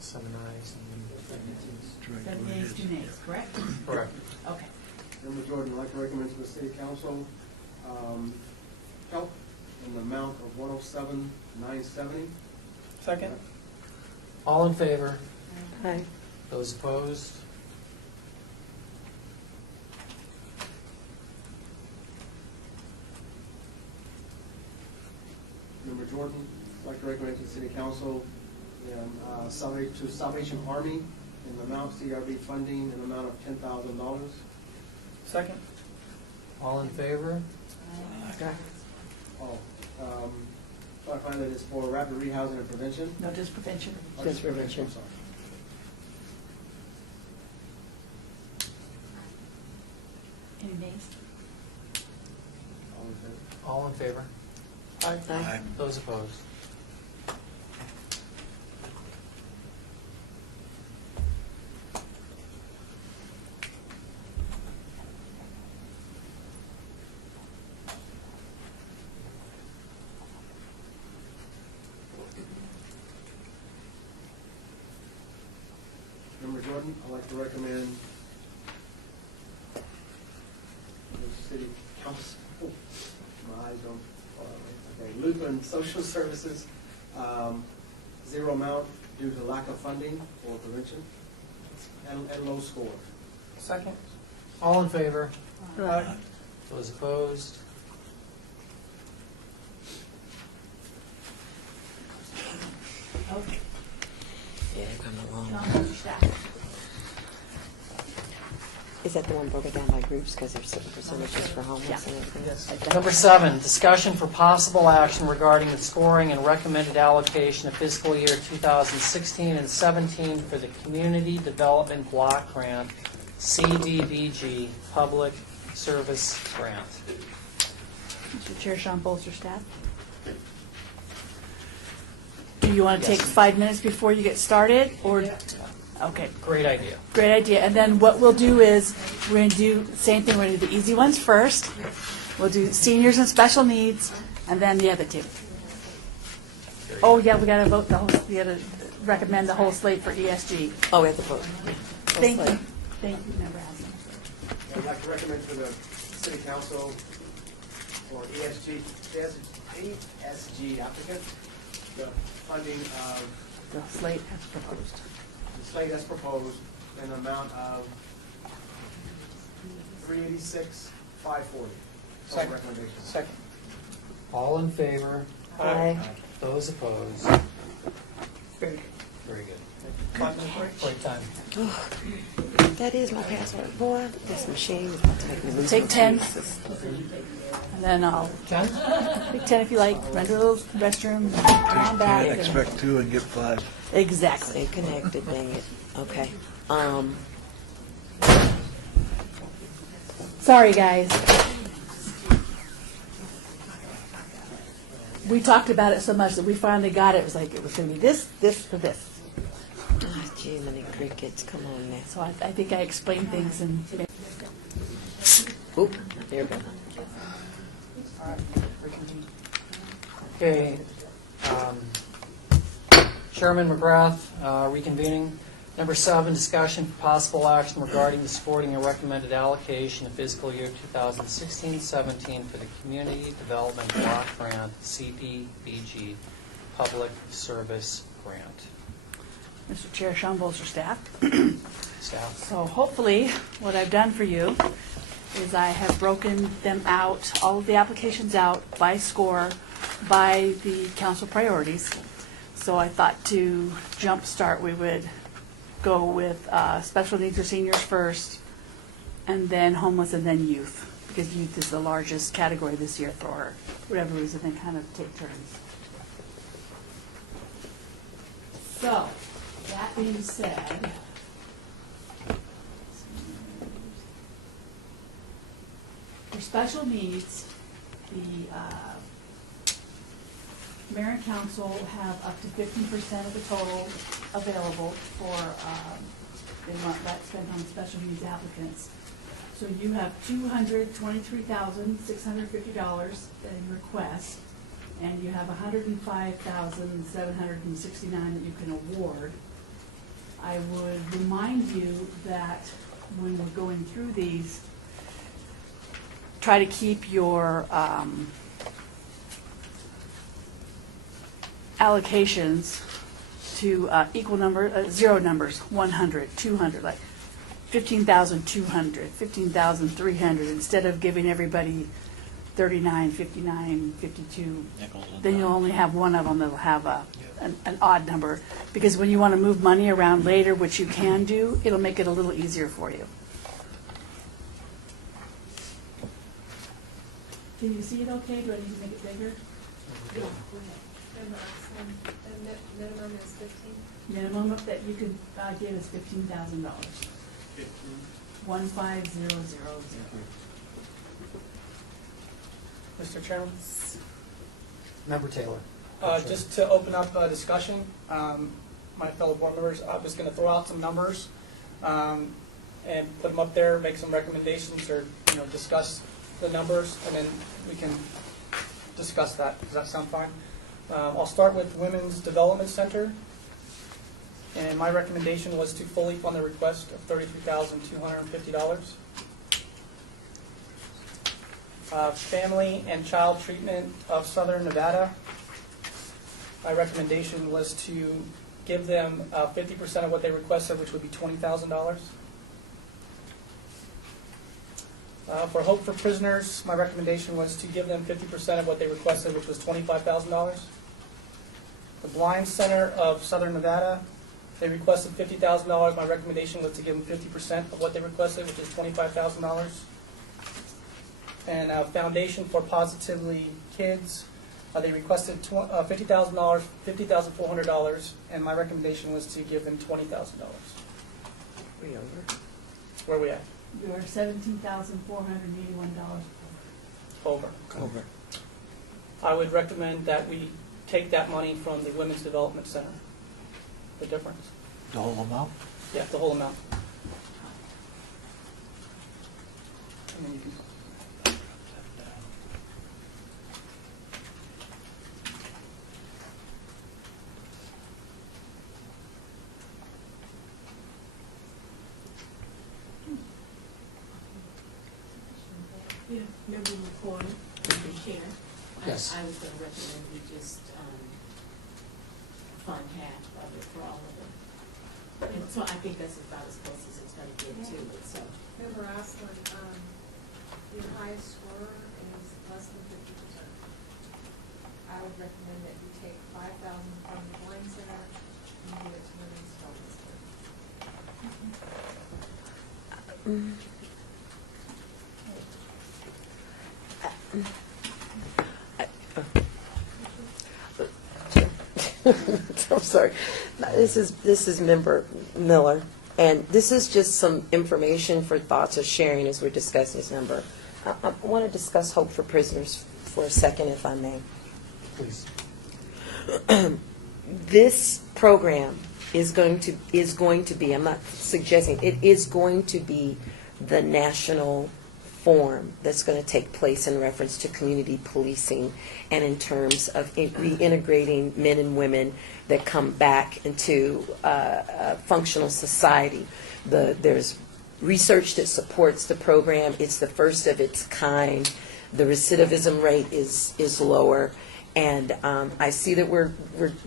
7 ayes and 7 yeas, 2 nays, correct? correct. Okay. Member Jordan, I'd like to recommend to the city council, help in the amount of $107,970. Second? All in favor? Aye. Those opposed? Member Jordan, I'd like to recommend to the city council, Salvation Army in the amount, CRB funding in the amount of $10,000. Second? All in favor? Oh, so I find that it's for rapid rehousing and prevention. No, just prevention. Oh, Just prevention. I'm sorry. Any nays? All in favor? All in favor? Aye. Those opposed? Member Jordan, I'd like to recommend the city council, my eyes don't, okay, Lutheran Social Services, zero amount due to lack of funding for prevention and low score. Second? All in favor? Aye. Those opposed? Okay. Yeah, they're coming along. Sean, what's your staff? Is that the one broken down by groups because there's certain percentages for homeless and everything? Yes. Number 7, discussion for possible action regarding the scoring and recommended allocation of fiscal year 2016 and 17 for the Community Development Block Grant, CDBG, Public Service Grant. Mr. Chair, Sean Bolster, staff. Do you want to take 5 minutes before you get started, or? Okay, Great idea. great idea. And then what we'll do is, we're going to do the same thing, we're going to do the easy ones first. We'll do seniors and special needs, and then the other two. Oh, yeah, we got to vote we got to recommend the whole slate for ESG. Oh, we have to vote. Thank you. Thank you, Member Haslund. I'd like to recommend to the city council for ESG applicant, the funding of The slate as proposed. the slate as proposed in the amount of $386,540. Second. Recommendation. Second. All in favor? Aye. Those opposed? Very good. Very good. 5 minute break. Great time. That is my password. Boy, this machine is about to make me lose Take my 10, keys. and then I'll, 10? take 10 if you like, run to the restroom, come on back. Can't expect 2 and get 5. Exactly. Stay connected, dang it. Okay. Sorry, guys. We talked about it so much that we finally got it. It was like, it was going to be this, this, or this. Oh, gee, many crickets. Come on now. So I think I explained things and Oop, there we go. Okay. Chairman McGrath, reconvening. Number 7, discussion for possible action regarding the supporting a recommended allocation of fiscal year 2016-17 for the Community Development Block Grant, CDBG, Public Service Grant. Mr. Chair, Sean Bolster, staff. Staff? So hopefully, what I've done for you is I have broken them out, all of the applications out by score, by the council priorities. So I thought to jumpstart, we would go with special needs or seniors first, and then homeless, and then youth, because youth is the largest category this year for whatever reason, they kind of take turns. So, that being said, for special needs, the mayor and council have up to 15% of the total available for, they want that spent on special needs applicants. So you have $223,650 in request. and you have $105,769 that you can award, I would remind you that when we're going through these, try to keep your allocations to equal number, zero numbers, 100, 200, like 15,200, 15,300, instead of giving everybody 39, 59, 52. Then you'll only have one of them that'll have an odd number. Because when you want to move money around later, which you can do, it'll make it a little easier for you. Can you see it okay? Do I need to make it bigger? Yeah, go ahead. Member Osborne, the minimum is 15? Minimum that you can give is $15,000. 15000. Mr. Chairman? Member Taylor. Just to open up a discussion, my fellow board members, I was going to throw out some numbers and put them up there, make some recommendations, or discuss the numbers, and then we can discuss that. Does that sound fine? I'll start with Women's Development Center, and my recommendation was to fully fund the request of $33,250. Family and Child Treatment of Southern Nevada, my recommendation was to give them 50% of what they requested, which would be $20,000. For Hope for Prisoners, my recommendation was to give them 50% of what they requested, which was $25,000. The Blind Center of Southern Nevada, they requested $50,000. My recommendation was to give them 50% of what they requested, which is $25,000. And Foundation for Positively Kids, they requested $50,000, $50,400, and my recommendation was to give them $20,000. Where are we at? You're $17,481. Over. I would recommend that we take that money from the Women's Development Center. The difference? The whole amount? Yeah, the whole amount. And then you can. Yeah, Member McCoy, Mr. Chair. Yes. I was going to recommend we just fund half of it for all of them. And so I think that's about as close as it's going to get to it, so. Member Osborne, your highest score is less than 50%. I would recommend that you take $5,000 from the Blind Center and give it to Women's Development Center. I'm sorry. This is Member Miller, and this is just some information for thoughts of sharing as we're discussing this number. I want to discuss Hope for Prisoners for a second, if I may. Please. This program is going to be, I'm not suggesting, it is going to be the national forum that's going to take place in reference to community policing and in terms of reintegrating men and women that come back into functional society. There's research that supports the program. It's the first of its kind. The recidivism rate is lower. And I see that we're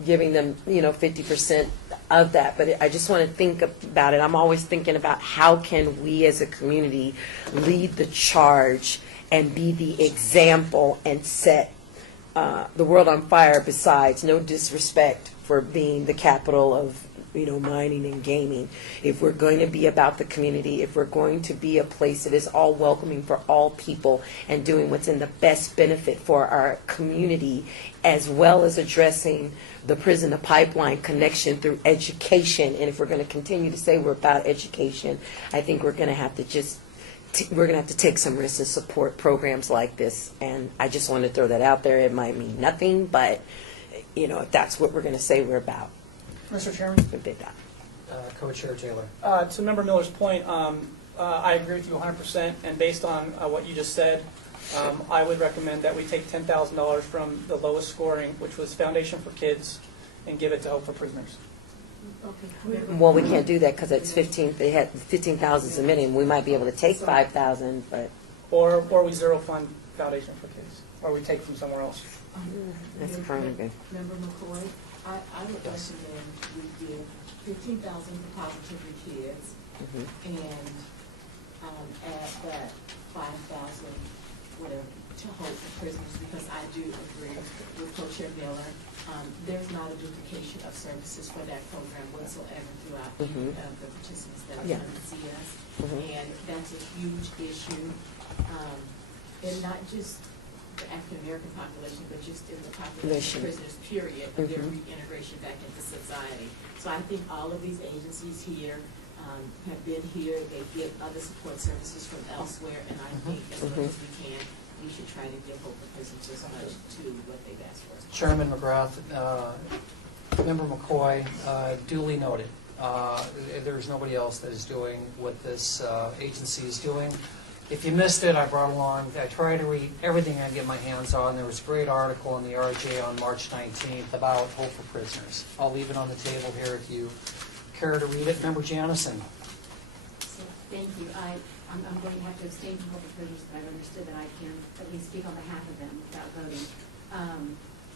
giving them 50% of that, but I just want to think about it. I'm always thinking about how can we as a community lead the charge and be the example and set the world on fire. Besides, no disrespect for being the capital of mining and gaming. If we're going to be about the community, if we're going to be a place that is all welcoming for all people and doing what's in the best benefit for our community, as well as addressing the prison to pipeline connection through education, and if we're going to continue to say we're about education, I think we're going to have to take some risks and support programs like this. And I just want to throw that out there. It might mean nothing, but if that's what we're going to say we're about. Mr. Chairman? Co-Chair Taylor. To Member Miller's point, I agree with you 100%, and based on what you just said, I would recommend that we take $10,000 from the lowest scoring, which was Foundation for Kids, and give it to Hope for Prisoners. Okay. Well, we can't do that because it's 15, they had 15,000 submitted. We might be able to take 5,000, but Or we zero fund Foundation for Kids, or we take from somewhere else. that's probably good. Member McCoy, I would recommend we give 15,000 for Positively Kids Mhm. and add that 5,000, whatever, to Hope for Prisoners, because I do agree with Co-Chair Miller. There's not a duplication of services for that program whatsoever throughout any of the participants that are Yeah. on the CS. Mhm. And that's a huge issue, and not just the African American population, but just in the population of prisoners, period, and their reintegration back into society. So I think all of these agencies here have been here, they get other support services from elsewhere, and I think as much as we can, we should try to give Hope for Prisoners as much to what they've asked for. Chairman McGrath, Member McCoy, duly noted. There's nobody else that is doing what this agency is doing. If you missed it, I brought along, I try to read everything I get my hands on. There was a great article in the RJ on March 19th about Hope for Prisoners. I'll leave it on the table here if you care to read it. Member Janison. So, thank you. I'm going to have to abstain from Hope for Prisoners, but I've understood that I can at least speak on behalf of them without voting.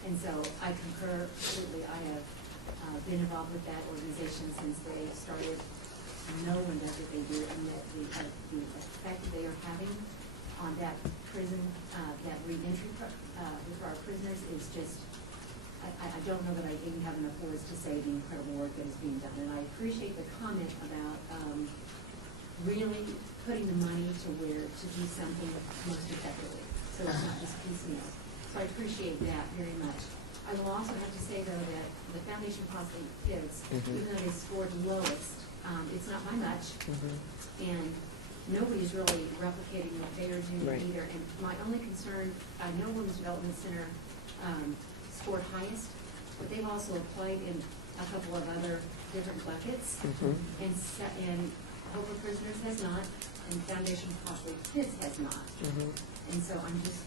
And so I concur completely. I have been involved with that organization since they started. No one does what they do, and that the effect that they are having on that prison, that reentry for our prisoners is just, I don't know that I even have enough words to say the incredible work that is being done. And I appreciate the comment about really putting the money to where to do something most effectively. So it's not just piecemeal. So I appreciate that very much. I will also have to say, though, that the Foundation Positive Kids, even though they scored lowest, it's not by much, and nobody's really replicating what they are doing either. And my only concern, I know Women's Development Center scored highest, but they've also applied in a couple of other different buckets, and Hope for Prisoners has not, and Foundation Positive Kids has not. And so I'm just,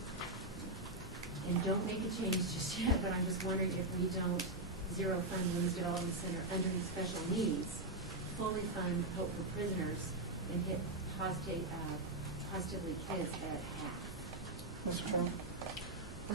and don't make a change just yet, but I'm just wondering if we don't zero fund Women's Development Center under special needs, fully fund Hope for Prisoners, and hit Positively Kids at half. Mr. Chairman?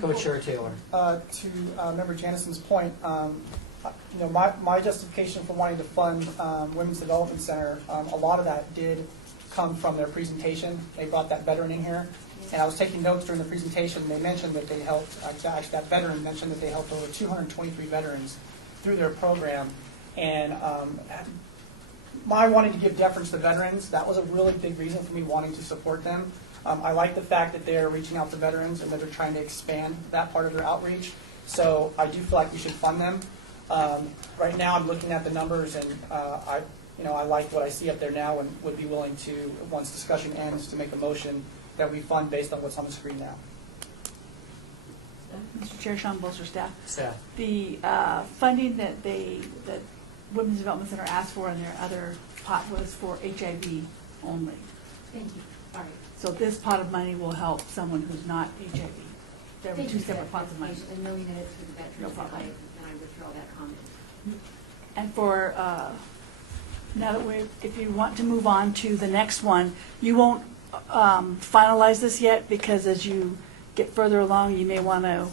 Co-Chair Taylor. To Member Janison's point, my justification for wanting to fund Women's Development Center, a lot of that did come from their presentation. They brought that veteran in here, and I was taking notes during the presentation. They mentioned that they helped, actually that veteran mentioned that they helped over 223 veterans through their program, and my wanting to give deference to veterans, that was a really big reason for me wanting to support them. I like the fact that they're reaching out to veterans and that they're trying to expand that part of their outreach. So I do feel like we should fund them. Right now, I'm looking at the numbers, and I like what I see up there now, and would be willing to, once discussion ends, to make a motion that we fund based on what's on the screen now. Mr. Chair, Sean Bolster, staff. Staff. The funding that Women's Development Center asked for in their other pot was for HIV only. Thank you. All right. So this pot of money will help someone who's not HIV. There were Thank two you for separate that pots of money. clarification, and knowing that it's for the veterans, No that problem. then I withdraw that comment. And for, now that if you want to move on to the next one, you won't finalize this yet, because as you get further along, you may want to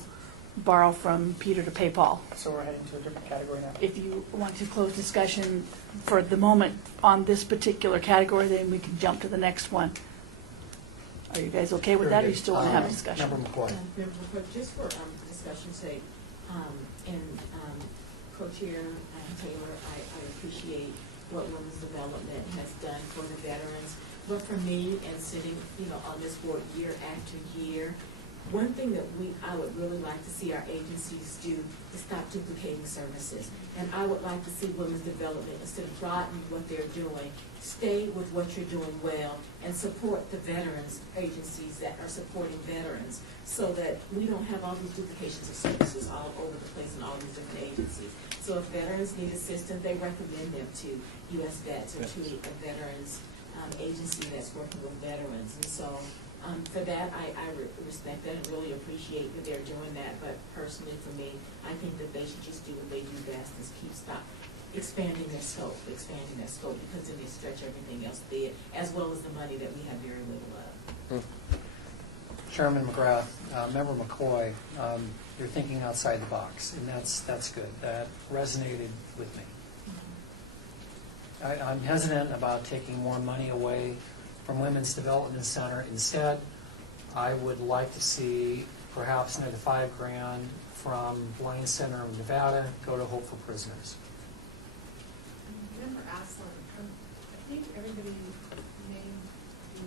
borrow from Peter to pay Paul. So we're heading to a different category now. If you want to close discussion for the moment on this particular category, then we can jump to the next one. Are you guys okay with that, or you still want to have a discussion? Member McCoy. Just for discussion's sake, and Co-Chair Taylor, I appreciate what Women's Development has done for the veterans. But for me, and sitting, on this board year after year, one thing that I would really like to see our agencies do is stop duplicating services. And I would like to see Women's Development, instead of broadening what they're doing, stay with what you're doing well and support the veterans agencies that are supporting veterans, so that we don't have all these duplications of services all over the place in all these different agencies. So if veterans need assistance, they recommend them to U.S. Vets or to a veterans agency that's working with veterans. And so For that, I respect that and really appreciate that they're doing that, but personally for me, I think that they should just do what they do best, is expanding their scope, because then they stretch everything else there, as well as the money that we have very little of. Chairman McGrath, Member McCoy, you're thinking outside the box, and that's good. That resonated with me. I'm hesitant about taking more money away from Women's Development Center. Instead, I would like to see perhaps another $5,000 from Blaine Center of Nevada go to Hope for Prisoners. Member Aslan, I think everybody may be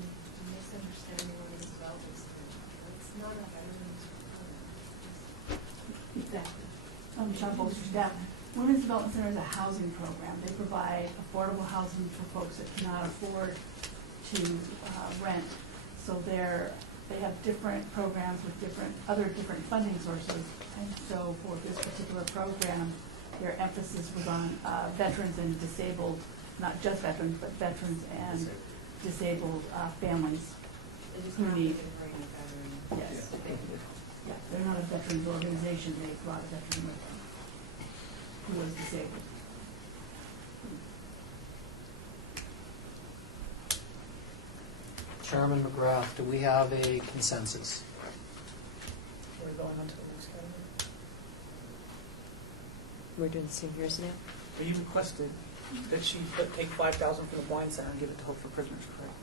misunderstanding Women's Development Center. It's not a veterans program. Exactly. Sean Bolster, staff. Women's Development Center is a housing program. They provide affordable housing for folks that cannot afford to rent. So they have different programs with different funding sources. And so for this particular program, their emphasis was on veterans and disabled, not just veterans, but veterans and disabled families who need. Yes. Yeah, they're not a veterans organization. They brought a veteran with them who was disabled. Chairman McGrath, do we have a consensus? We're going on to the next category. We're doing seniors now? Well, you requested that she take 5,000 from the Blind Center and give it to Hope for Prisoners, correct?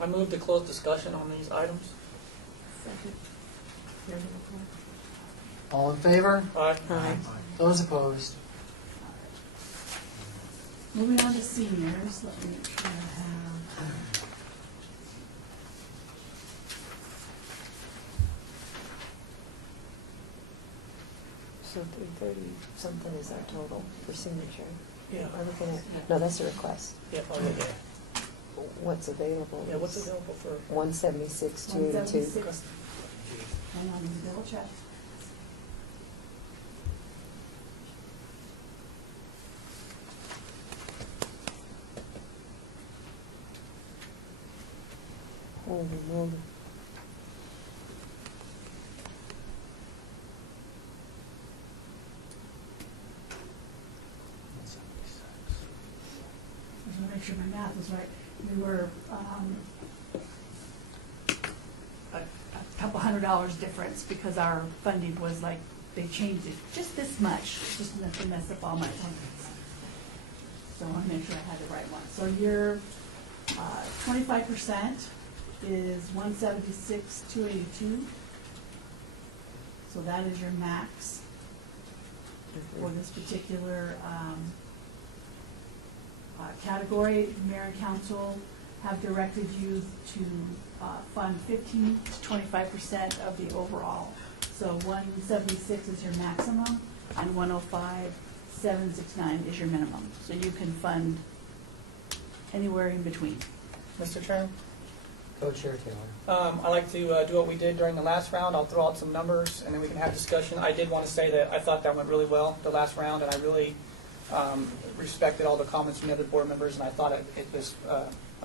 I move to close discussion on these items. All in favor? Aye. Aye. Those opposed? Moving on to seniors, let me make sure I have. So 330 something is our total for signature. Yeah. Am I looking at, no, that's a request. Yeah, oh, yeah, yeah. What's available? Yeah, what's is available for? 176, 282. 176. Hang on, let me double check. Holy moly. I just want to make sure my math is right. We were a couple $100 difference because our funding was like, they changed it just this much, just enough to mess up all my numbers. So I want to make sure I had the right one. So your 25% is 176,282. So that is your max for this particular category. Mayor and council have directed you to fund 15 to 25% of the overall. So 176 is your maximum, and 105,769 is your minimum. So you can fund anywhere in between. Mr. Chairman? Co-Chair Taylor. I'd like to do what we did during the last round. I'll throw out some numbers, and then we can have discussion. I did want to say that I thought that went really well, the last round, and I really respected all the comments from the other board members, and I thought it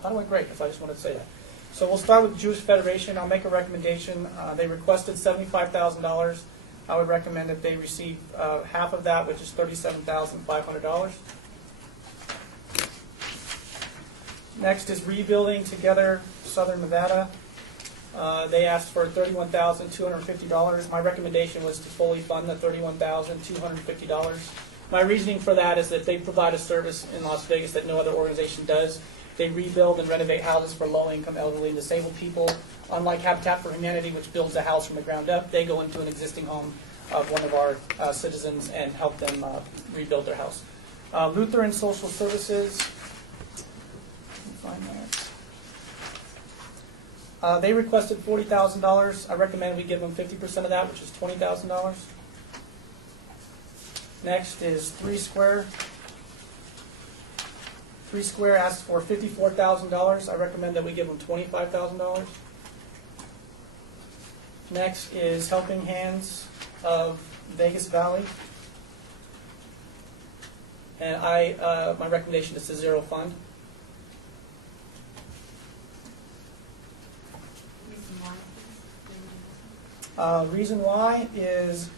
went great, so I just wanted to say that. So we'll start with the Jewish Federation. I'll make a recommendation. They requested $75,000. I would recommend that they receive half of that, which is $37,500. Next is Rebuilding Together Southern Nevada. They asked for $31,250. My recommendation was to fully fund the $31,250. My reasoning for that is that they provide a service in Las Vegas that no other organization does. They rebuild and renovate houses for low-income, elderly, and disabled people. Unlike Habitat for Humanity, which builds a house from the ground up, they go into an existing home of one of our citizens and help them rebuild their house. Lutheran Social Services. Find that. They requested $40,000. I recommend we give them 50% of that, which is $20,000. Next is 3 Square. 3 Square asked for $54,000. I recommend that we give them $25,000. Next is Helping Hands of Vegas Valley. And my recommendation is to zero fund. Reason why, please? Reason why is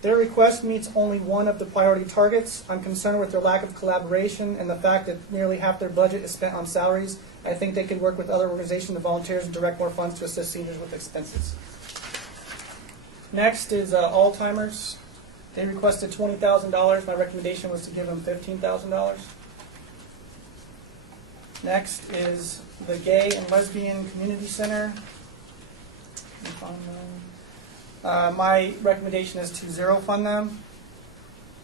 their request meets only one of the priority targets. I'm concerned with their lack of collaboration and the fact that nearly half their budget is spent on salaries. I think they could work with other organizations and volunteers and direct more funds to assist seniors with expenses. Next is Alzheimer's. They requested $20,000. My recommendation was to give them $15,000. Next is the Gay and Lesbian Community Center. My recommendation is to zero fund them.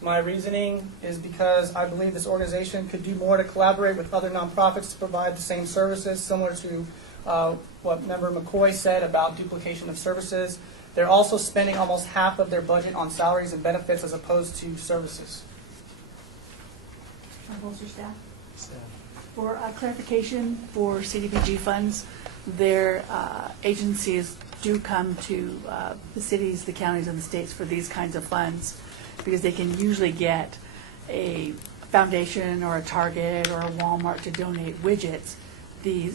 My reasoning is because I believe this organization could do more to collaborate with other nonprofits to provide the same services, similar to what Member McCoy said about duplication of services. They're also spending almost half of their budget on salaries and benefits as opposed to services. Bolster staff? For clarification, for CDBG funds, their agencies do come to the cities, the counties, and the states for these kinds of funds because they can usually get a foundation or a Target or a Walmart to donate widgets. The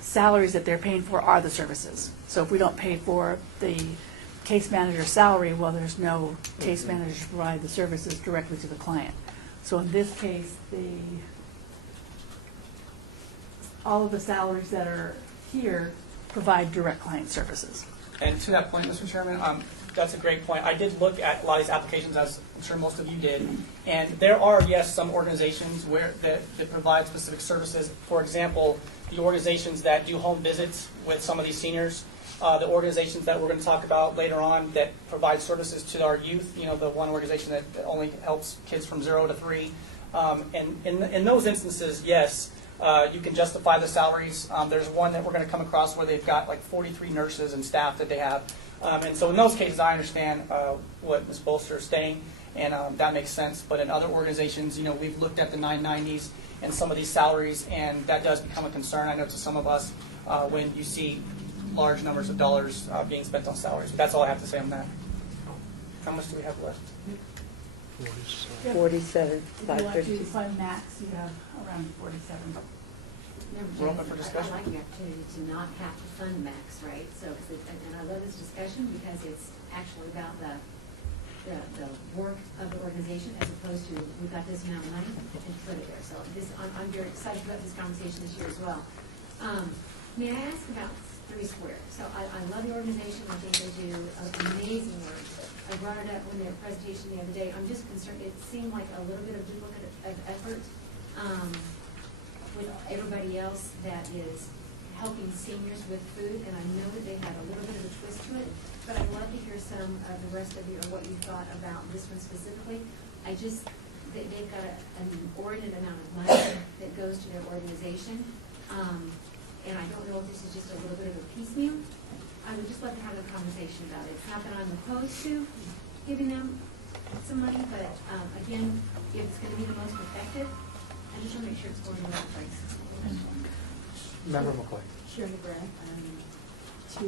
salaries that they're paying for are the services. So if we don't pay for the case manager's salary, well, there's no case manager to provide the services directly to the client. So in this case, all of the salaries that are here provide direct client services. And to that point, Mr. Chairman, that's a great point. I did look at a lot of these applications, as I'm sure most of you did, and there are, yes, some organizations that provide specific services. For example, the organizations that do home visits with some of these seniors, the organizations that we're going to talk about later on that provide services to our youth, the one organization that only helps kids from 0 to 3. And in those instances, yes, you can justify the salaries. There's one that we're going to come across where they've got like 43 nurses and staff that they have. And so in those cases, I understand what Ms. Bolster is saying, and that makes sense. But in other organizations, we've looked at the 990s and some of these salaries, and that does become a concern, I know, to some of us when you see large numbers of dollars being spent on salaries. But that's all I have to say on that. How much do we have left? 47, If you want to 550. fund max, you have around 47. We're open for discussion. I like the opportunity to not have to fund max, right? So, and I love this discussion because it's actually about the work of the organization as opposed to we've got this amount of money and put it there. So I'm very excited about this conversation this year as well. May I ask about 3 Square? So I love the organization. I think they do amazing work. I brought it up when their presentation the other day. I'm just concerned. It seemed like a little bit of duplicate of effort with everybody else that is helping seniors with food, and I know that they had a little bit of a twist to it, but I'd love to hear some of the rest of you or what you thought about this one specifically. They've got an inordinate amount of money that goes to their organization, and I don't know if this is just a little bit of a piecemeal. I would just love to have a conversation about it. It's not that I'm opposed to giving them some money, but again, if it's going to be the most effective, I just want to make sure it's going to the right place. Member McCoy. Chair McGrath, to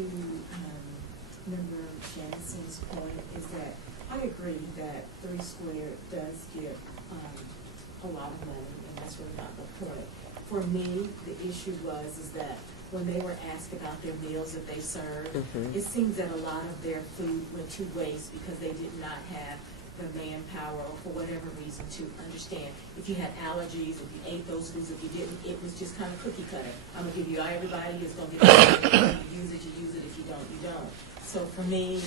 Member Janison's point is that I agree that 3 Square does give a lot of money, and that's really not the point. For me, the issue is that when they were asked about their meals that they served, it seems that a lot of their food went to waste because they did not have the manpower or for whatever reason to understand. If you had allergies, if you ate those foods, if you didn't, it was just kind of cookie cutter. I'm going to give you everybody is going to get it. If you use it, you use it. If you don't, you don't. So for me,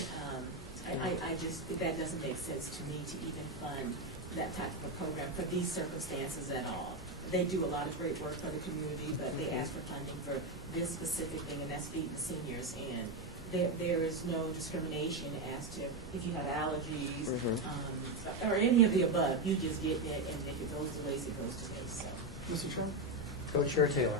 I just, that doesn't make sense to me to even fund that type of a program for these circumstances at all. They do a lot of great work for the community, but they ask for funding for this specific thing, and that's feeding the seniors. And there is no discrimination as to if you have allergies or any of the above. You just get it, and if it goes to waste, it goes to waste. So. Mr. Chairman? Co-Chair Taylor.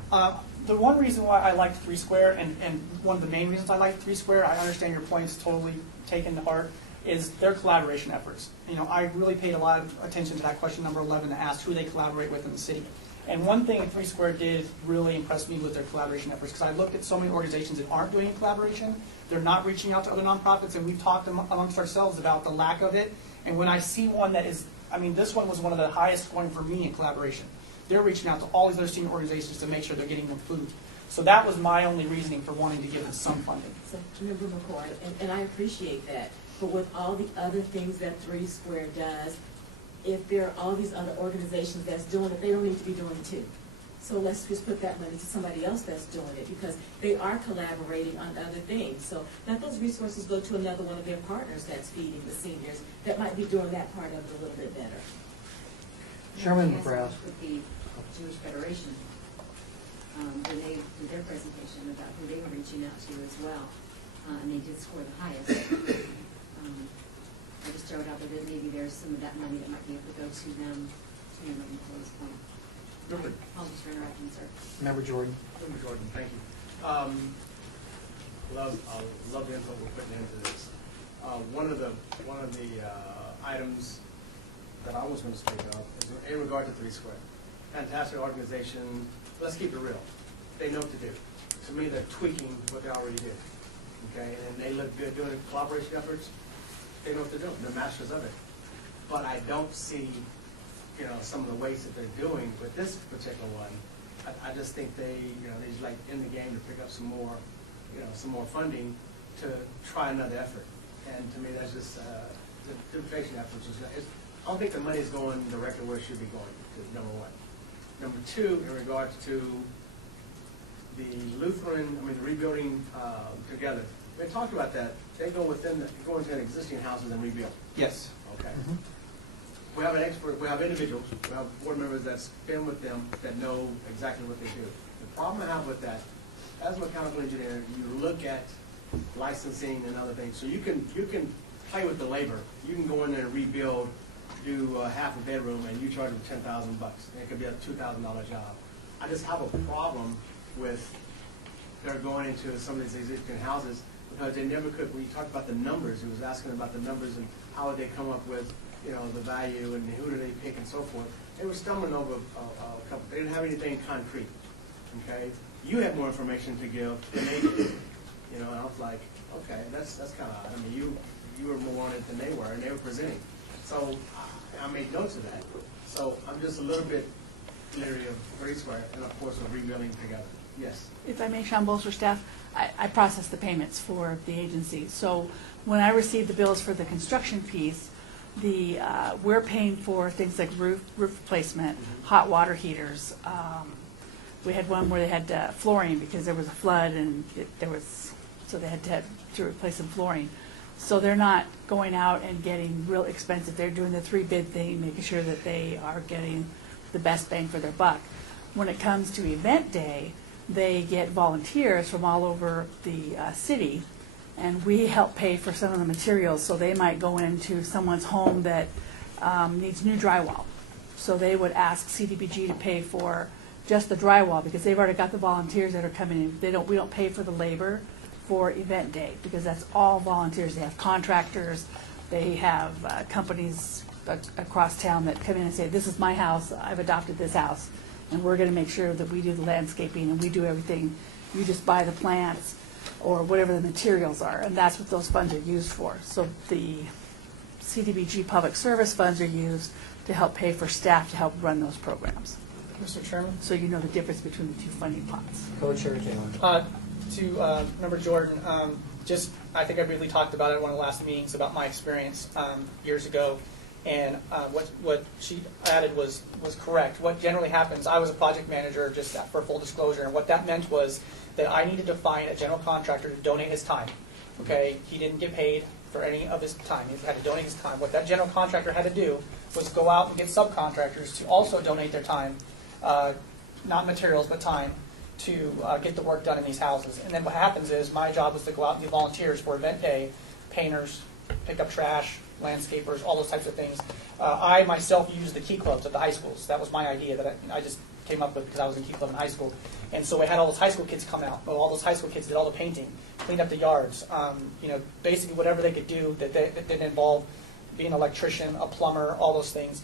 The one reason why I liked 3 Square, and one of the main reasons I liked 3 Square, I understand your points totally taken to heart. is their collaboration efforts. You know, I really paid a lot of attention to that question number 11 that asked who they collaborate with in the city. And one thing Three Square did really impress me with their collaboration efforts, because I looked at so many organizations that aren't doing collaboration. They're not reaching out to other nonprofits, and we've talked amongst ourselves about the lack of it. And when I see one that is, I mean, this one was one of the highest scoring for me in collaboration. They're reaching out to all these other student organizations to make sure they're getting them food. So that was my only reasoning for wanting to give them some funding. So, Member McCoy, and I appreciate that, but with all the other things that Three Square does, if there are all these other organizations that's doing it, they don't need to be doing it too. So let's just put that money to somebody else that's doing it, because they are collaborating on other things. So let those resources go to another one of their partners that's feeding the seniors, that might be doing that part of it a little bit better. Chairman Yes, McGrath. With the Jewish Federation, when they did their presentation about who they were reaching out to as well, and they did score the highest. I just throw it out there that maybe there's some of that money that might be able to go to them, to Member McCoy's point. Apologies for interrupting, sir. Member Jordan. Member Jordan, thank you. Love the input we're putting into this. One of the items that I was going to speak of is in regard to Three Square. Fantastic organization. Let's keep it real. They know what to do. To me, they're tweaking what they already did. Okay, and they look good doing collaboration efforts. They know what they're doing. They're masters of it. But I don't see, you know, some of the ways that they're doing with this particular one. I just think they're like in the game to pick up some more, some more funding to try another effort. And to me, that's just the duplication efforts. I don't think the money is going directly where it should be going. Number one. Number two, in regards to the the rebuilding together. They talked about that. They go go into existing houses and rebuild. Yes. Okay. We have an expert, we have individuals, we have board members that's been with them that know exactly what they do. The problem I have with that, as a mechanical engineer, you look at licensing and other things. So you can play with the labor. You can go in there and rebuild, do half a bedroom, and you charge them $10,000. It could be a $2,000 job. I just have a problem with they're going into some of these existing houses because they never could. When you talked about the numbers, he was asking about the numbers and how would they come up with the value and who do they pick and so forth. They were stumbling over a couple. They didn't have anything concrete. Okay, you had more information to give than they did. And I was like, okay, that's kind of odd. I mean, you were more on it than they were, and they were presenting. So I made notes of that. So I'm just a little bit leery of Three Square, and of course we're rebuilding together. Yes. If I may, Sean Bolster, staff, I process the payments for the agency. So when I receive the bills for the construction piece, we're paying for things like roof replacement, hot water heaters. We had one where they had flooring because there was a flood and so they had to replace some flooring. So they're not going out and getting real expensive. They're doing the 3-bid thing, making sure that they are getting the best bang for their buck. When it comes to event day, they get volunteers from all over the city, and we help pay for some of the materials. So they might go into someone's home that needs new drywall. So they would ask CDBG to pay for just the drywall because they've already got the volunteers that are coming in. We don't pay for the labor for event day because that's all volunteers. They have contractors, they have companies across town that come in and say, this is my house, I've adopted this house, and we're going to make sure that we do the landscaping and we do everything. You just buy the plants or whatever the materials are, and that's what those funds are used for. So the CDBG public service funds are used to help pay for staff to help run those programs. Mr. Chairman? So you know the difference between the two funding pots. Co-Chair Taylor. To Member Jordan, I think I briefly talked about it at one of the last meetings about my experience years ago, and what she added was correct. What generally happens, I was a project manager, just for full disclosure, and what that meant was that I needed to find a general contractor to donate his time. Okay, he didn't get paid for any of his time. He had to donate his time. What that general contractor had to do was go out and get subcontractors to also donate their time, not materials, but time, to get the work done in these houses. And then what happens is my job was to go out and get volunteers for event day, painters, pick up trash, landscapers, all those types of things. I myself used the key clubs at the high schools. That was my idea that I just came up with because I was in key club in high school. And so we had all those high school kids come out. Well, all those high school kids did all the painting. cleaned up the yards. Basically whatever they could do that didn't involve being an electrician, a plumber, all those things.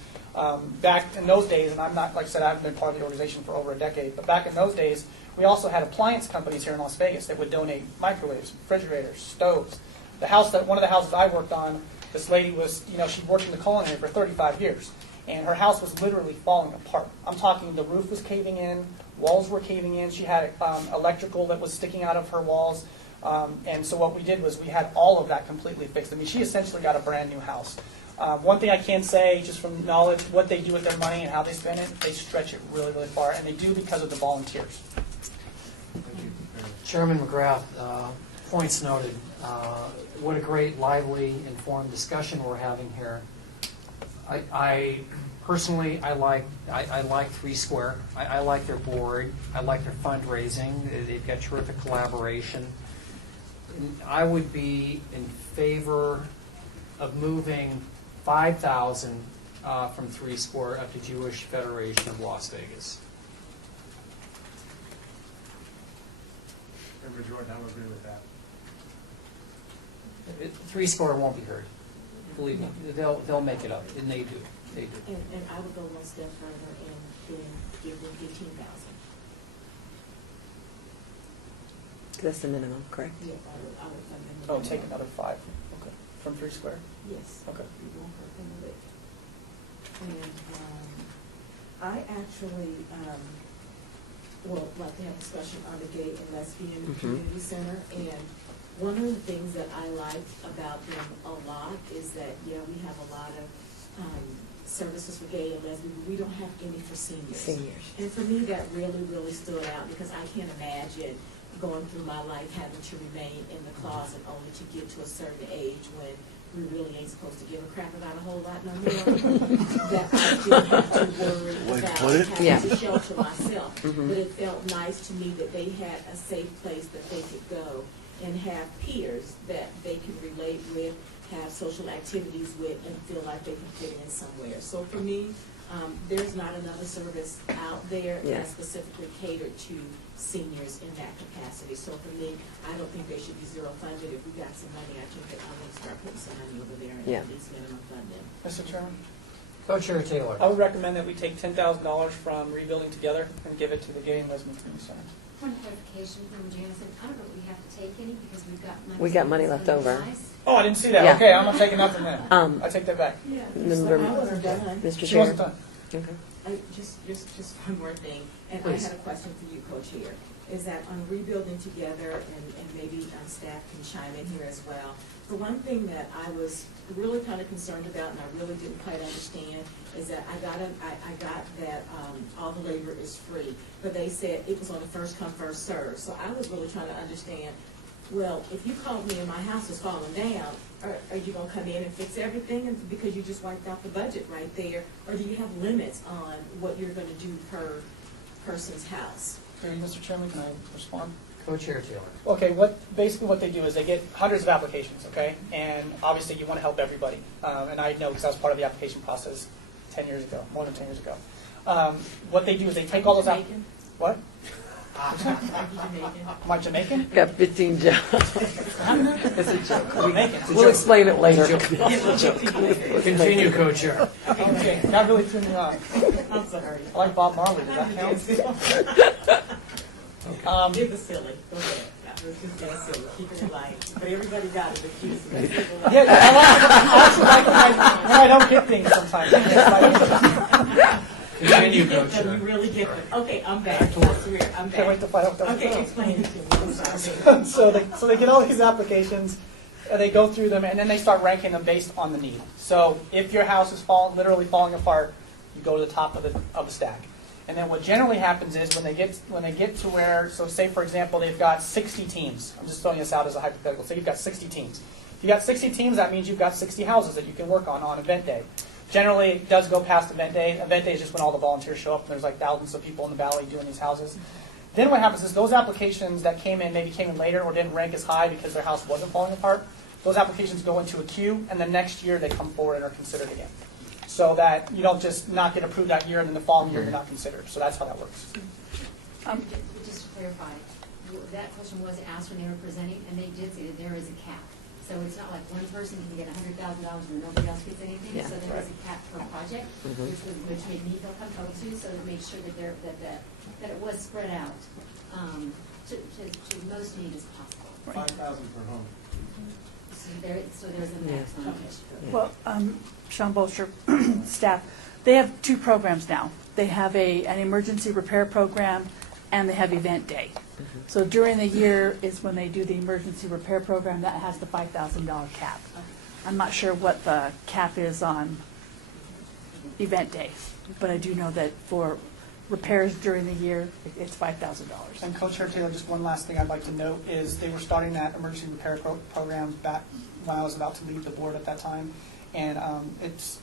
Back in those days, and I'm not, like I said, I haven't been part of the organization for over a decade, but back in those days, we also had appliance companies here in Las Vegas that would donate microwaves, refrigerators, stoves. One of the houses I worked on, this lady was, she worked in the culinary for 35 years, and her house was literally falling apart. I'm talking the roof was caving in, walls were caving in, she had electrical that was sticking out of her walls, and so what we did was we had all of that completely fixed. I mean, she essentially got a brand new house. One thing I can say, just from knowledge, what they do with their money and how they spend it, they stretch it really, really far, and they do because of the volunteers. Chairman McGrath, points noted. What a great, lively, informed discussion we're having here. I personally, I like Three Square. I like their board. I like their fundraising. They've got terrific collaboration. I would be in favor of moving 5,000 from Three Square up to Jewish Federation of Las Vegas. Member Jordan, I would agree with that. Three Square won't be heard. Believe me, they'll make it up, and they do. They do. And I would go one step further and then give them 15,000. That's the minimum, correct? Yes, I would fund them. Oh, take another 5, okay, from Three Square? Yes. Okay. You won't hurt them a bit. And I actually would like to have discussion on the Gay and Lesbian Community Center. And one of the things that I like about them a lot is that, we have a lot of services for gay and lesbian, but we don't have any for seniors. And for me, that really, really stood out because I can't imagine going through my life having to remain in the closet only to get to a certain age when we really ain't supposed to give a crap about a whole lot no more. That I still have to worry about having to shelter myself. But it felt nice to me that they had a safe place that they could go and have peers that they can relate with, have social activities with, and feel like they can fit in somewhere. So for me, there's not another service out there that's specifically catered to seniors in that capacity. So for me, I don't think they should be zero funded. If we got some money, I think that I would start putting some money over there and at least minimum fund them. Mr. Chairman? Co-Chair Taylor. I would recommend that we take $10,000 from Rebuilding Together and give it to the Gay and Lesbian Community Center. Point of clarification from Janice, I don't know if we have to take any because we've got money. We got money left over. Oh, I didn't see that. Yeah. Okay, I'm not taking nothing then. I take that back. Yeah, Member- I wasn't done. Mr. She Chair. wasn't done. Okay. Just one more thing, and Please. I had a question for you, Co-Chair, is that on Rebuilding Together, and maybe staff can chime in here as well, the one thing that I was really kind of concerned about and I really didn't quite understand is that I got that all the labor is free, but they said it was on a first come, first serve. So I was really trying to understand, well, if you called me and my house is falling down, are you going to come in and fix everything because you just wiped out the budget right there? Or do you have limits on what you're going to do per person's house? Mr. Chairman, can I respond? Co-Chair Taylor. Okay, basically what they do is they get hundreds of applications, okay? And obviously you want to help everybody. And I know because I was part of the application process 10 years ago, more than 10 years ago. What they do is they take all those out. Jamaican? What? Are you Jamaican? Am I Jamaican? Got 15 jobs. It's a joke. Jamaican. We'll explain it later. Continue, Co-Chair. Okay, that really threw me off. I'm sorry. I like Bob Marley. Does that count? It was silly. Go ahead. It was just that silly. Keep it light. But everybody got it. But you was Yeah, I also like when I don't get things sometimes. Continue, You Co-Chair. really get them. Okay, I'm back. I swear, I'm Can't wait back. to find out what that was. Okay, explain it to me. I'm sorry. So they get all these applications, they go through them, and then they start ranking them based on the need. So if your house is literally falling apart, you go to the top of the stack. And then what generally happens is when they get to where, so say for example they've got 60 teams. I'm just throwing this out as a hypothetical. Say you've got 60 teams. If you've got 60 teams, that means you've got 60 houses that you can work on event day. Generally, it does go past event day. Event day is just when all the volunteers show up, and there's like thousands of people in the valley doing these houses. Then what happens is those applications that maybe came in later or didn't rank as high because their house wasn't falling apart, those applications go into a queue, and the next year they come forward and are considered again. So that you don't just not get approved that year, and then the following year you're not considered. So that's how that works. Just to clarify, that question was asked when they were presenting, and they did say that there is a cap. So it's not like one person can get $100,000 and nobody else gets anything. Yeah. So there is a cap per project, Mhm. which made me feel comfortable too, so to make sure that that it was spread out to most need as possible. 5,000 per home. So there's a maximum. Okay. Well, Sean Bolster, staff, they have two programs now. They have an emergency repair program, and they have event day. So during the year is when they do the emergency repair program, that has the $5,000 cap. I'm not sure what the cap is on event day, but I do know that for repairs during the year, it's $5,000. And Co-Chair Taylor, just one last thing I'd like to note is they were starting that emergency repair program back when I was about to leave the board at that time. And it's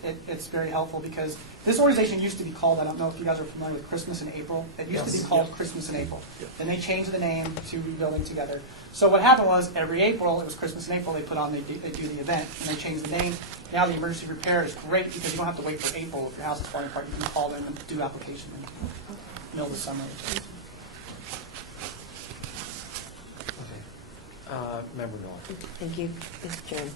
very helpful because this organization used to be called, I don't know if you guys are familiar with Christmas in April. It used to be called Christmas in April. Then they changed the name to Rebuilding Together. So what happened was every April, it was Christmas in April, they do the event and they changed the name. Now the emergency repair is great because you don't have to wait for April if your house is falling apart. You can call them and do application in the middle of the summer. Member Miller. Thank you, Mr. Chairman.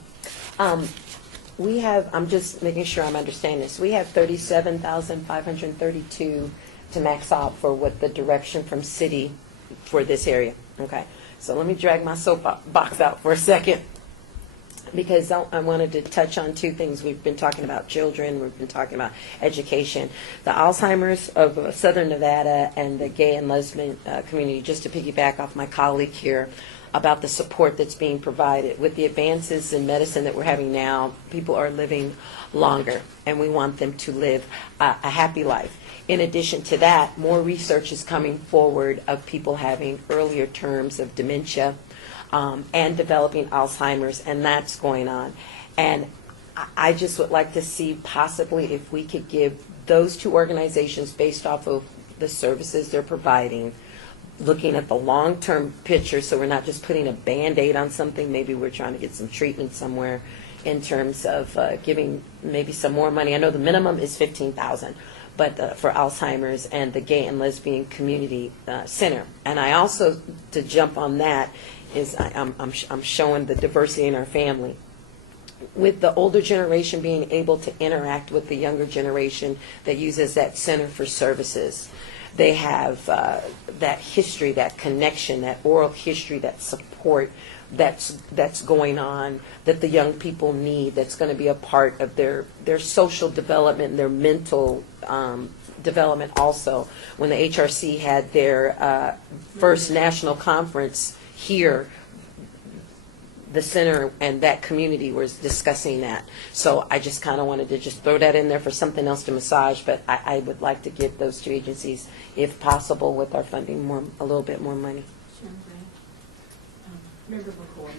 We have, I'm just making sure I'm understanding this, we have 37,532 to max out for what the direction from city for this area. Okay, so let me drag my soapbox out for a second, because I wanted to touch on two things. We've been talking about children, we've been talking about education. The Alzheimer's of Southern Nevada and the gay and lesbian community, just to piggyback off my colleague here, about the support that's being provided. With the advances in medicine that we're having now, people are living longer, and we want them to live a happy life. In addition to that, more research is coming forward of people having earlier terms of dementia and developing Alzheimer's, and that's going on. And I just would like to see possibly if we could give those two organizations, based off of the services they're providing, looking at the long-term picture, so we're not just putting a Band-Aid on something. Maybe we're trying to get some treatment somewhere in terms of giving maybe some more money. I know the minimum is $15,000, but for Alzheimer's and the Gay and Lesbian Community Center. And I also, to jump on that, is I'm showing the diversity in our family. With the older generation being able to interact with the younger generation that uses that Center for Services, they have that history, that connection, that oral history, that support that's going on that the young people need, that's going to be a part of their social development and their mental development also. When the HRC had their first national conference here, the center and that community was discussing that. So I just kind of wanted to just throw that in there for something else to massage, but I would like to give those two agencies, if possible, with our funding, a little bit more money. Chairman Grant, Member McCoy,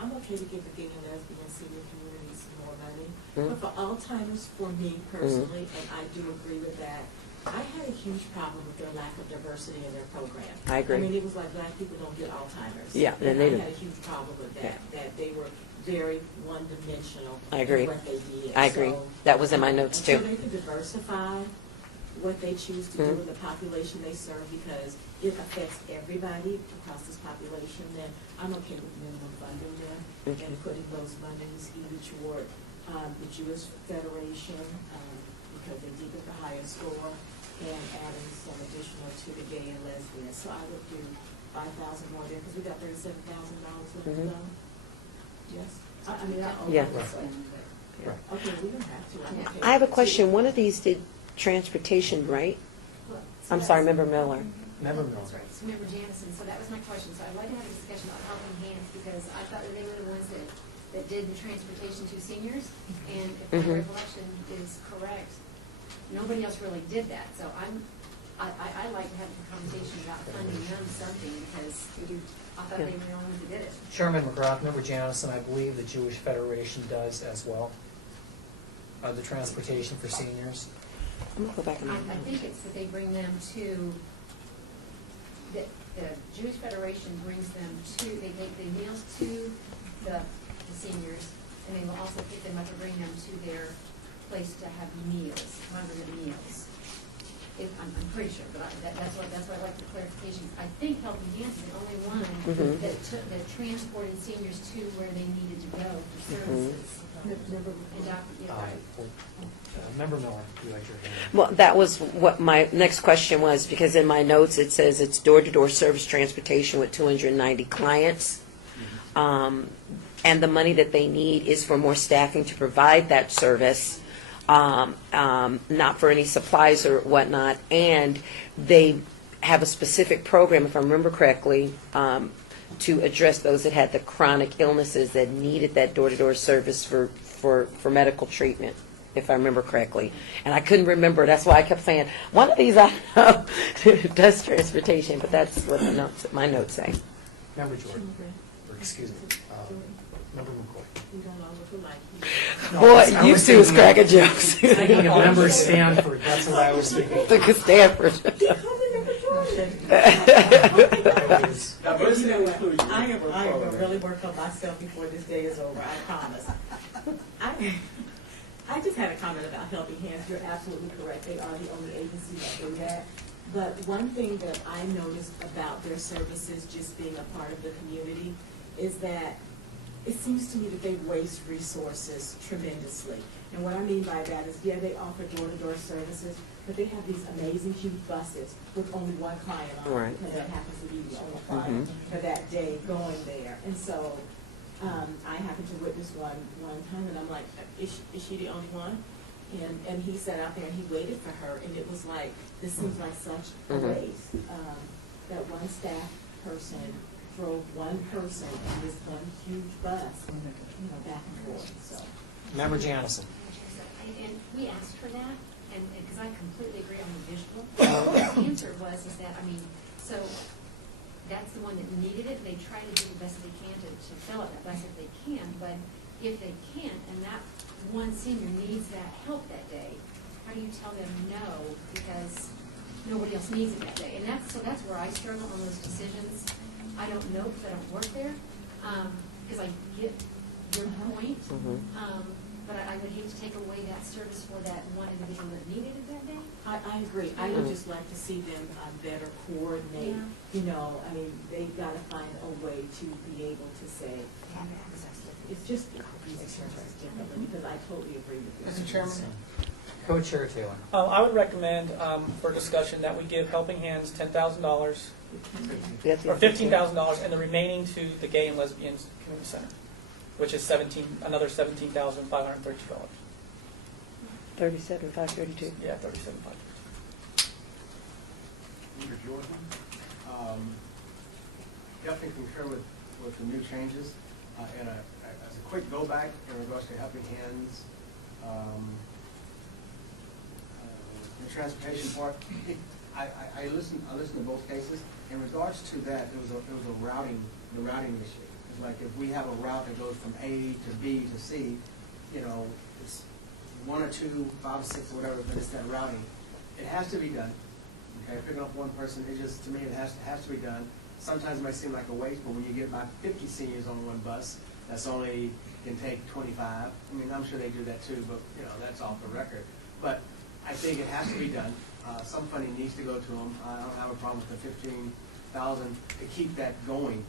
I'm okay to give the gay and lesbian senior communities more money, but for Alzheimer's, for me personally, and I do agree with that, I had a huge problem with their lack of diversity in their program. I agree. I mean, it was like black people don't get Alzheimer's. Yeah, and they I do. had a huge problem with that, that they were very one-dimensional I agree. in what they did. I agree. That was in my notes, too. So they could diversify what they choose to do with the population they serve, because it affects everybody across this population, then I'm okay with minimum funding them and putting those monies either toward the Jewish Federation, because they did get the highest score, and adding some additional to the gay and lesbian. So I would do $5,000 more there, because we got $37,000 left to go. Yes? I mean, Yeah. Okay, we don't have to. I'm okay I have a with it. question. One of these did transportation, right? I'm sorry, Member Miller. Member Miller. That's right, so Member Janison, so that was my question, so I'd like to have a discussion about Helping Hands, because I thought that they were the ones that did the transportation to seniors, and if my recollection is correct, nobody else really did that, so I like to have a conversation about funding them something, because I thought they were the only ones that did it. Chairman McGrath, Member Janison, I believe the Jewish Federation does as well, the transportation for seniors. I'm going to go back and I think it's that they bring them to, the Jewish Federation brings them to, they make the meals to the seniors, and they will also pick them up and bring them to their place to have meals, congregate meals. I'm pretty sure, but that's why I like the clarification. I think Helping Hands is the only one Mhm. that transported seniors to where they needed to go for services. And Member Miller, you raised your hand. Well, that was what my next question was, because in my notes it says it's door-to-door service transportation with 290 clients. And the money that they need is for more staffing to provide that service, not for any supplies or whatnot. And they have a specific program, if I remember correctly, to address those that had the chronic illnesses that needed that door-to-door service for medical treatment, if I remember correctly. And I couldn't remember, that's why I kept saying, one of these I know does transportation, but that's what my notes say. Member Jordan, or excuse me, Member McCoy. We don't always like Boy, you two was cracking jokes. Thinking of Member Stanford, that's what I was thinking. Look at Stanford. But you know what? I am going to really work on myself before this day is over, I promise. I just had a comment about Helping Hands. You're absolutely correct. They are the only agency that do that. But one thing that I noticed about their services just being a part of the community is that it seems to me that they waste resources tremendously. And what I mean by that is, yeah, they offer door-to-door services, but they have these amazing huge buses with only one client on it, Right. because that happens to be the only client for that day going there. And so I happened to witness one time, and I'm like, is she the only one? And he sat out there and he waited for her, and it was like, this seems like such a waste. That one staff person drove one person in this one huge bus, back and forth, so. Member Janison. And we asked for that, and because I completely agree on the visual. The answer was that, so that's the one that needed it. They try to do the best they can to fill up that bus if they can, but if they can't, and that one senior needs that help that day, how do you tell them no because nobody else needs it that day? And that's where I struggle on those decisions. I don't know because I don't work there, because I get your point. But I would hate to take away that service for that one individual that needed it that day. I agree. I would just like to see them better coordinate. They've got to find a way to be able to say, it's just differently, because I totally agree with you. Mr. Chairman? Co-Chair Taylor. I would recommend for discussion that we give Helping Hands $10,000 or $15,000 and the remaining to the Gay and Lesbians Community Center, which is another $17,532. 37,532. Yeah, 37,532. Member Jordan, definitely concur with the new changes. And as a quick go back in regards to Helping Hands, the transportation part, I listened to both cases. In regards to that, it was the routing issue. It's like if we have a route that goes from A to B to C, it's 1 or 2, 5 or 6 or whatever, but it's that routing. It has to be done. Okay, picking up one person, to me, it has to be done. Sometimes it might seem like a waste, but when you get about 50 seniors on one bus, that's only can take 25. I'm sure they do that too, but that's off the record. But I think it has to be done. Some funding needs to go to them. I don't have a problem with the $15,000 to keep that going.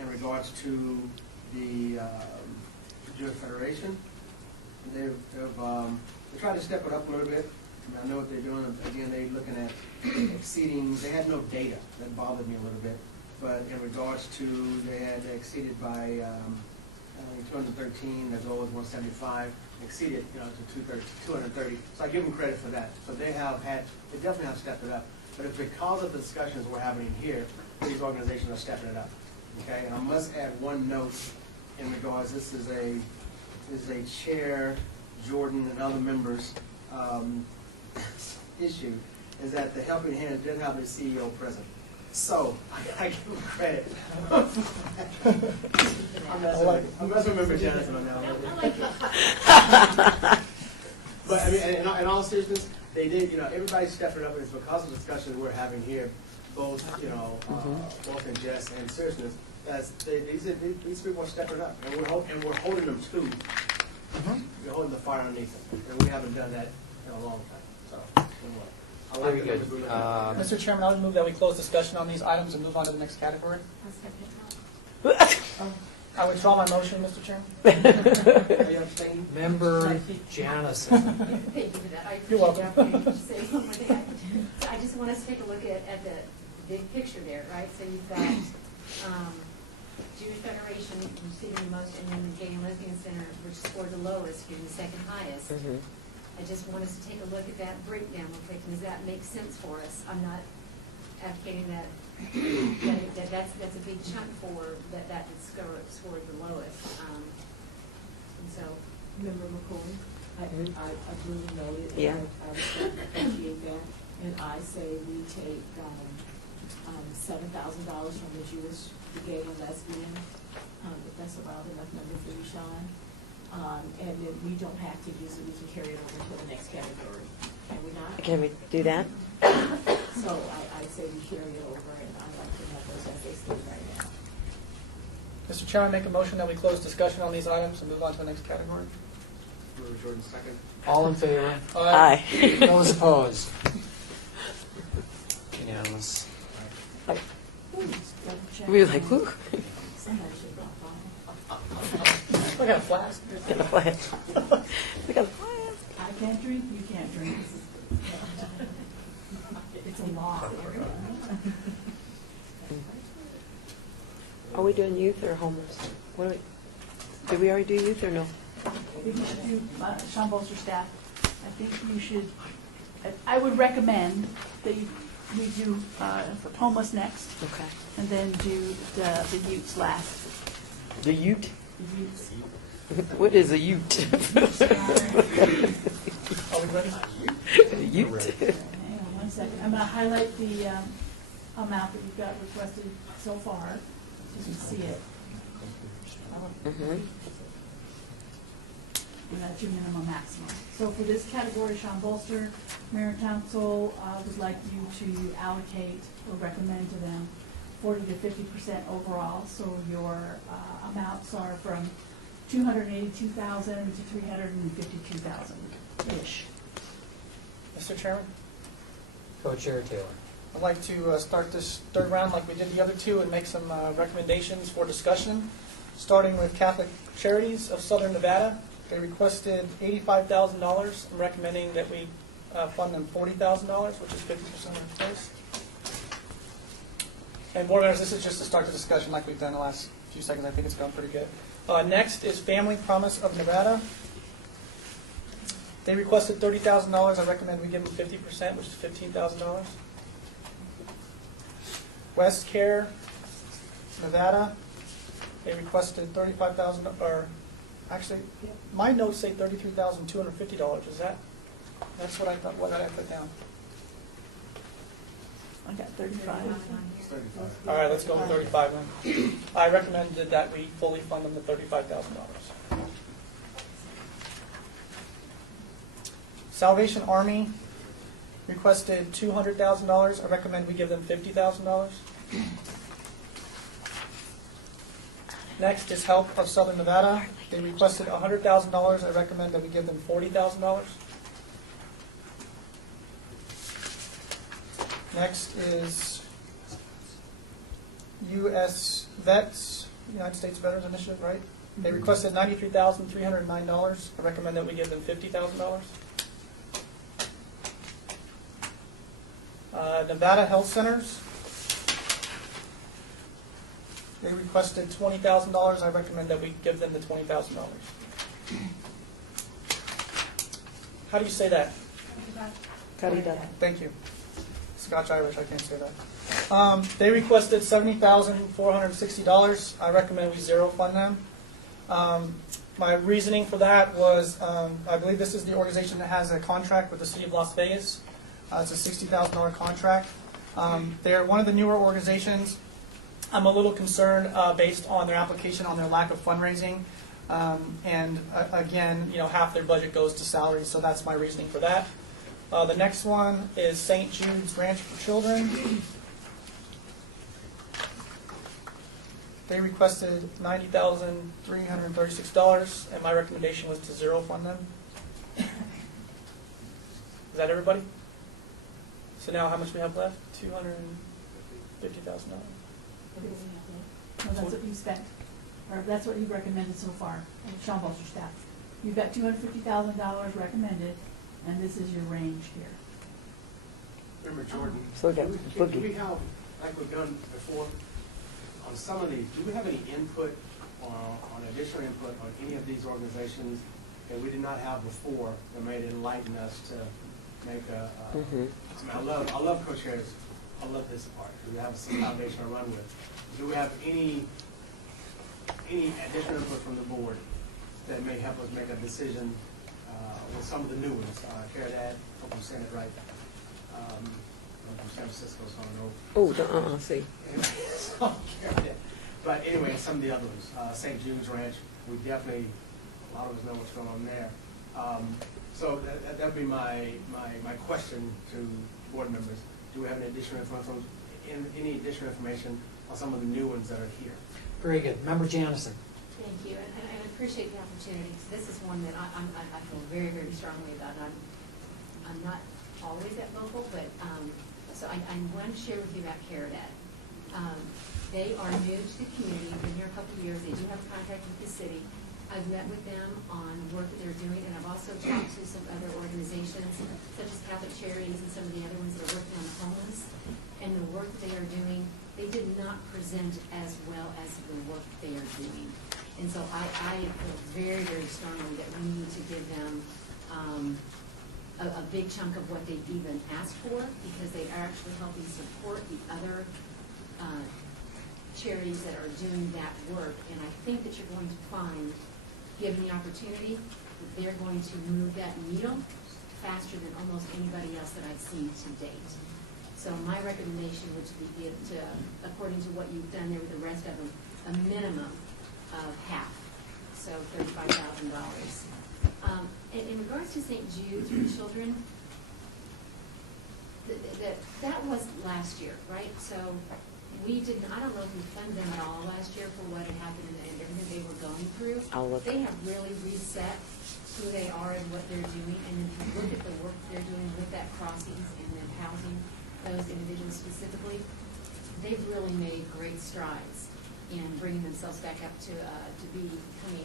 In regards to the Jewish Federation, they've tried to step it up a little bit. I know what they're doing. Again, they're looking at exceeding. They had no data. That bothered me a little bit. But in regards to, they had exceeded by 213. Their goal was 175. Exceeded, to 230. So I give them credit for that. So they definitely have stepped it up. But it's because of the discussions we're having here, these organizations are stepping it up. Okay, and I must add one note in regards. This is a Chair Jordan and other members issue. Is that the Helping Hands did have the CEO present. So I give them credit. I'm messing with Member Janison on that one. But in all seriousness, they did. Everybody's stepping up, and it's because of the discussion we're having here, both both in jest and seriousness. These people are stepping up, and we're holding them to. We're holding the fire underneath them, and we haven't done that in a long time. So. I like Very the good. numbers we're looking at. Mr. Chairman, I would move that we close discussion on these items and move on to the next category. I withdraw my motion, Mr. Chairman. Are you abstaining? Member Janison. Thank you for that. I You're welcome. appreciate that. Say one more thing. So I just want us to take a look at the big picture there, right? So you've got Jewish Federation receiving the most, and then the Gay and Lesbian Center, which scored the lowest, getting the second highest. Mhm. I just want us to take a look at that breakdown real quick, and does that make sense for us? I'm not advocating that, that's a big chunk for that scored the lowest. And so, Member McCoy, I really noted, Yeah. and I appreciate that, and I say we take, $7,000 from the Jewish, the gay and lesbian, if that's a round enough number for you, Sean. And then we don't have to use it, we can carry it over to the next category, can we not? Can we do that? So I say we carry it over, and I'd like to have those as they stand right now. Mr. Chairman, I make a motion that we close discussion on these items and move on to the next category. Member Jordan, second. All in favor? Aye. Those opposed? Unanimous. We were like, whoo. Somebody should drop by. I got a flask. Got a flash. We got a flash. I can't drink, you can't drink. It's a law. Are we doing youth or homeless? What are we, did we already do youth or no? We should do, Sean Bolster staff, I think you should, I would recommend that we do homeless next, Okay. and then do the youths last. The ute? The youths. What is a ute? Are we ready? A ute. Hang on one second. I'm going to highlight the amount that you've got requested so far, so you can see it. Mhm. And that's your minimum maximum. So for this category, Sean Bolster, Mayor and Council would like you to allocate or recommend to them 40 to 50% overall. So your amounts are from 282,000 to 352,000-ish. Mr. Chairman, Co-Chair Taylor. I'd like to start this third round like we did the other two and make some recommendations for discussion, starting with Catholic Charities of Southern Nevada. They requested $85,000. I'm recommending that we fund them $40,000, which is 50% of the price. And board members, this is just to start the discussion like we've done the last few seconds. I think it's going pretty good. Next is Family Promise of Nevada. They requested $30,000. I recommend we give them 50%, which is $15,000. West Care, Nevada. They requested $35,000, or actually, my notes say $33,250. Is that's what I thought? What did I put down? I got 35. All right, let's go with 35 then. I recommended that we fully fund them the $35,000. Salvation Army requested $200,000. I recommend we give them $50,000. Next is Help of Southern Nevada. They requested $100,000. I recommend that we give them $40,000. Next is U.S. Vets, United States Veterans Initiative, right? They requested $93,309. I recommend that we give them $50,000. Nevada Health Centers. They requested $20,000. I recommend that we give them the $20,000. How do you say that? Caridad. Thank you. Scotch Irish, I can't say that. They requested $70,460. I recommend we zero fund them. My reasoning for that was I believe this is the organization that has a contract with the city of Las Vegas. It's a $60,000 contract. They're one of the newer organizations. I'm a little concerned based on their application on their lack of fundraising. Again, half their budget goes to salaries, so that's my reasoning for that. The next one is St. Jude's Ranch for Children. They requested $90,336, and my recommendation was to zero fund them. Is that everybody? So now how much we have left? $250,000. No, that's what you spent, or that's what you've recommended so far, Sean Bolster staff. You've got $250,000 recommended, and this is your range here. Remember, Jordan, So we got do Boogie. we have, like we've done before, on some of these, do we have any input on additional input on any of these organizations that we did not have before that may enlighten us to make a, I mean, I love co-chairs. I love this part. We have some foundation to run with. Do we have any additional input from the board that may help us make a decision with some of the new ones? CARES, hope I'm saying it right. I'm from San Francisco, so I know. Oh, see. But anyway, some of the other ones, St. Jude's Ranch, we definitely, a lot of us know what's going on there. So that'd be my question to board members. Do we have any additional information on some of the new ones that are here? Very good. Member Janison. Thank you, and I appreciate the opportunity, because this is one that I feel very, very strongly about. And I'm not always that vocal, but, so I want to share with you about CARES. They are new to the community, been here a couple of years, they do have a contract with the city. I've met with them on work that they're doing, and I've also talked to some other organizations, such as Catholic Charities and some of the other ones that are working on the homeless. And the work that they are doing, they did not present as well as the work they are doing. And so I feel very, very strongly that we need to give them a big chunk of what they've even asked for, because they are actually helping support the other charities that are doing that work. And I think that you're going to find, given the opportunity, that they're going to move that needle faster than almost anybody else that I've seen to date. So my recommendation would be to, according to what you've done there with the rest of them, a minimum of half, so $35,000. In regards to St. Jude's for children, that was last year, right? So we didn't, I don't know if we funded them at all last year for what had happened and everything they were going through. They have really reset who they are and what they're doing, and if you look at the work they're doing with that crossings and then housing those individuals specifically, they've really made great strides in bringing themselves back up to becoming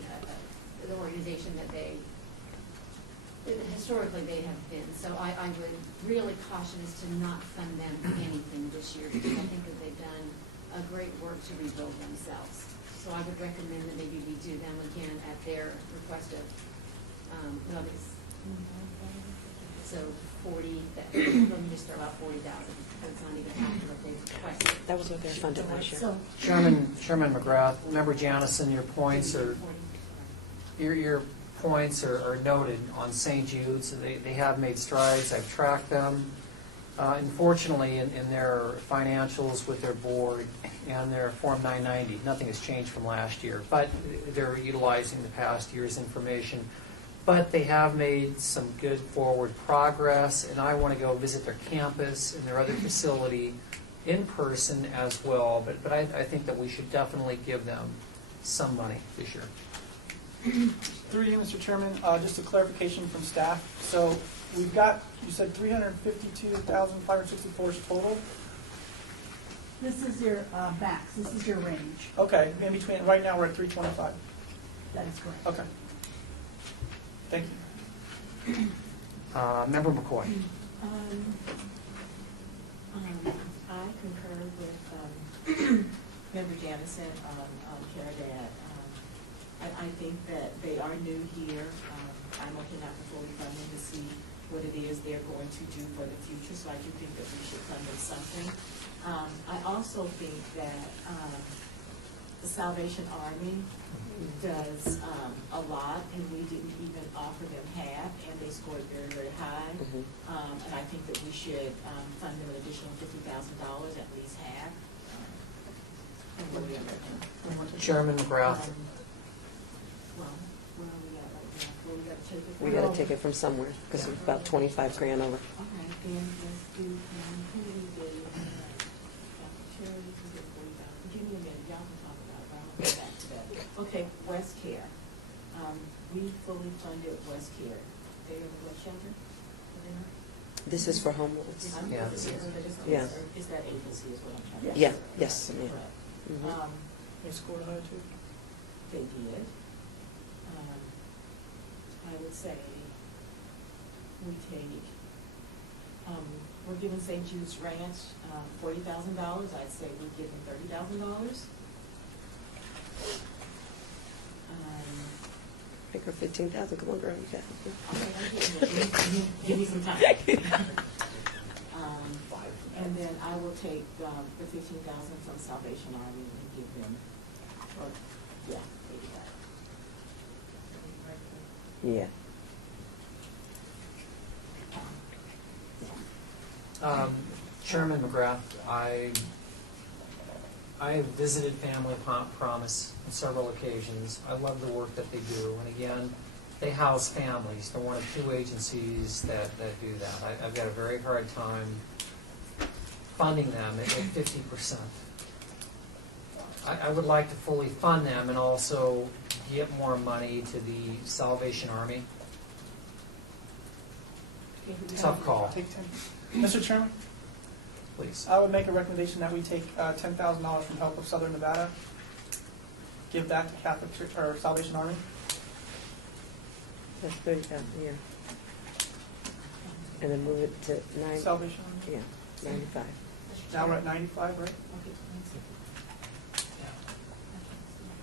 the organization that they historically they have been. So I would really caution us to not fund them anything this year, because I think that they've done a great work to rebuild themselves. So I would recommend that maybe we do them again at their request of so 40. Let me just throw out 40,000. That's not even half of what they requested. That was what they funded last year. So Chairman McGrath, Member Janison, your points are noted on St. Jude's. They have made strides. I've tracked them. Unfortunately, in their financials with their board and their Form 990, nothing has changed from last year, but they're utilizing the past year's information. But they have made some good forward progress, and I want to go visit their campus and their other facility in person as well. But I think that we should definitely give them some money this year. Through you, Mr. Chairman, just a clarification from staff. So we've got, you said 352,564 total? This is your max, this is your range. Okay, in between, right now we're at 325. That is correct. Okay. Thank you. Member McCoy. I concur with Member Janison on CARES. I think that they are new here. I'm looking at the fully funding to see what it is they're going to do for the future, so I do think that we should fund them something. I also think that the Salvation Army does a lot, and we didn't even offer them half, and they scored very, very high. And I think that we should fund them an additional $50,000, at least half. Chairman McGrath. Well, where are we at right now? Where we got to take it from? We got to take it from somewhere, because it's about 25 grand over. Okay, then let's do, who do we do? Charities, we get 40,000. Give me a minute, y'all can talk about it, but I'll get back to that. Okay, West Care. We fully funded West Care. They are the what shelter? Are they not? This is for homeless. Yeah. Yeah. Is that agency is what I'm trying to. Yeah, yes, ma'am. Mhm. They scored high too. They did. I would say we take, we're giving St. Jude's Ranch, $40,000. I'd say we give them $30,000. Make her 15,000. Come on, girl, you got it. Okay, I'm getting it. Give me some time. And then I will take the 15,000 from Salvation Army and give them, or, yeah, maybe that. Yeah. Chairman McGrath, I have visited Family Promise on several occasions. I love the work that they do, and again, they house families. They're one of 2 agencies that do that. I've got a very hard time funding them at 50%. I would like to fully fund them and also get more money to the Salvation Army. Tough call, Take 10. Mr. Chairman, please. I would make a recommendation that we take $10,000 from Help of Southern Nevada, give that to Catholic Church, or Salvation Army. That's 30,000, yeah. And then move it to 9. Salvation Army. Yeah, 95. Now we're at 95, right?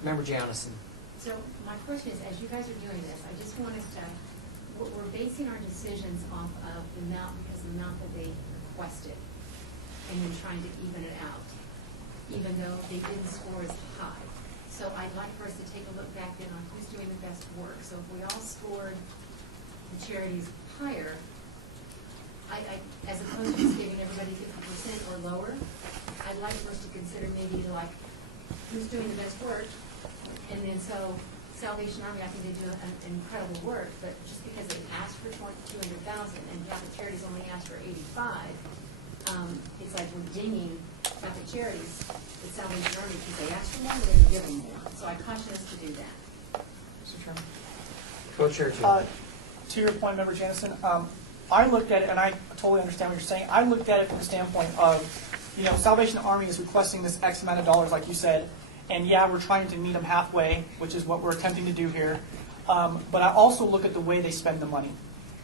Member Janison. So my question is, as you guys are doing this, I just want us to, we're basing our decisions off of the amount, because of the amount that they requested, and then trying to even it out, even though they didn't score as high. So I'd like for us to take a look back then on who's doing the best work. So if we all scored the charities higher, I as opposed to just giving everybody 50% or lower, I'd like for us to consider maybe like who's doing the best work. And then so Salvation Army, I think they do an incredible work, but just because they asked for $200,000 and Catholic Charities only asked for 85, it's like we're dinging Catholic Charities with Salvation Army because they asked for more, we're going to give them more. So I caution us to do that. Mr. Chairman. Co-chair Taylor. To your point, Member Janison, I looked at it, and I totally understand what you're saying. I looked at it from the standpoint of, Salvation Army is requesting this X amount of dollars, like you said, and yeah, we're trying to meet them halfway, which is what we're attempting to do here. But I also look at the way they spend the money.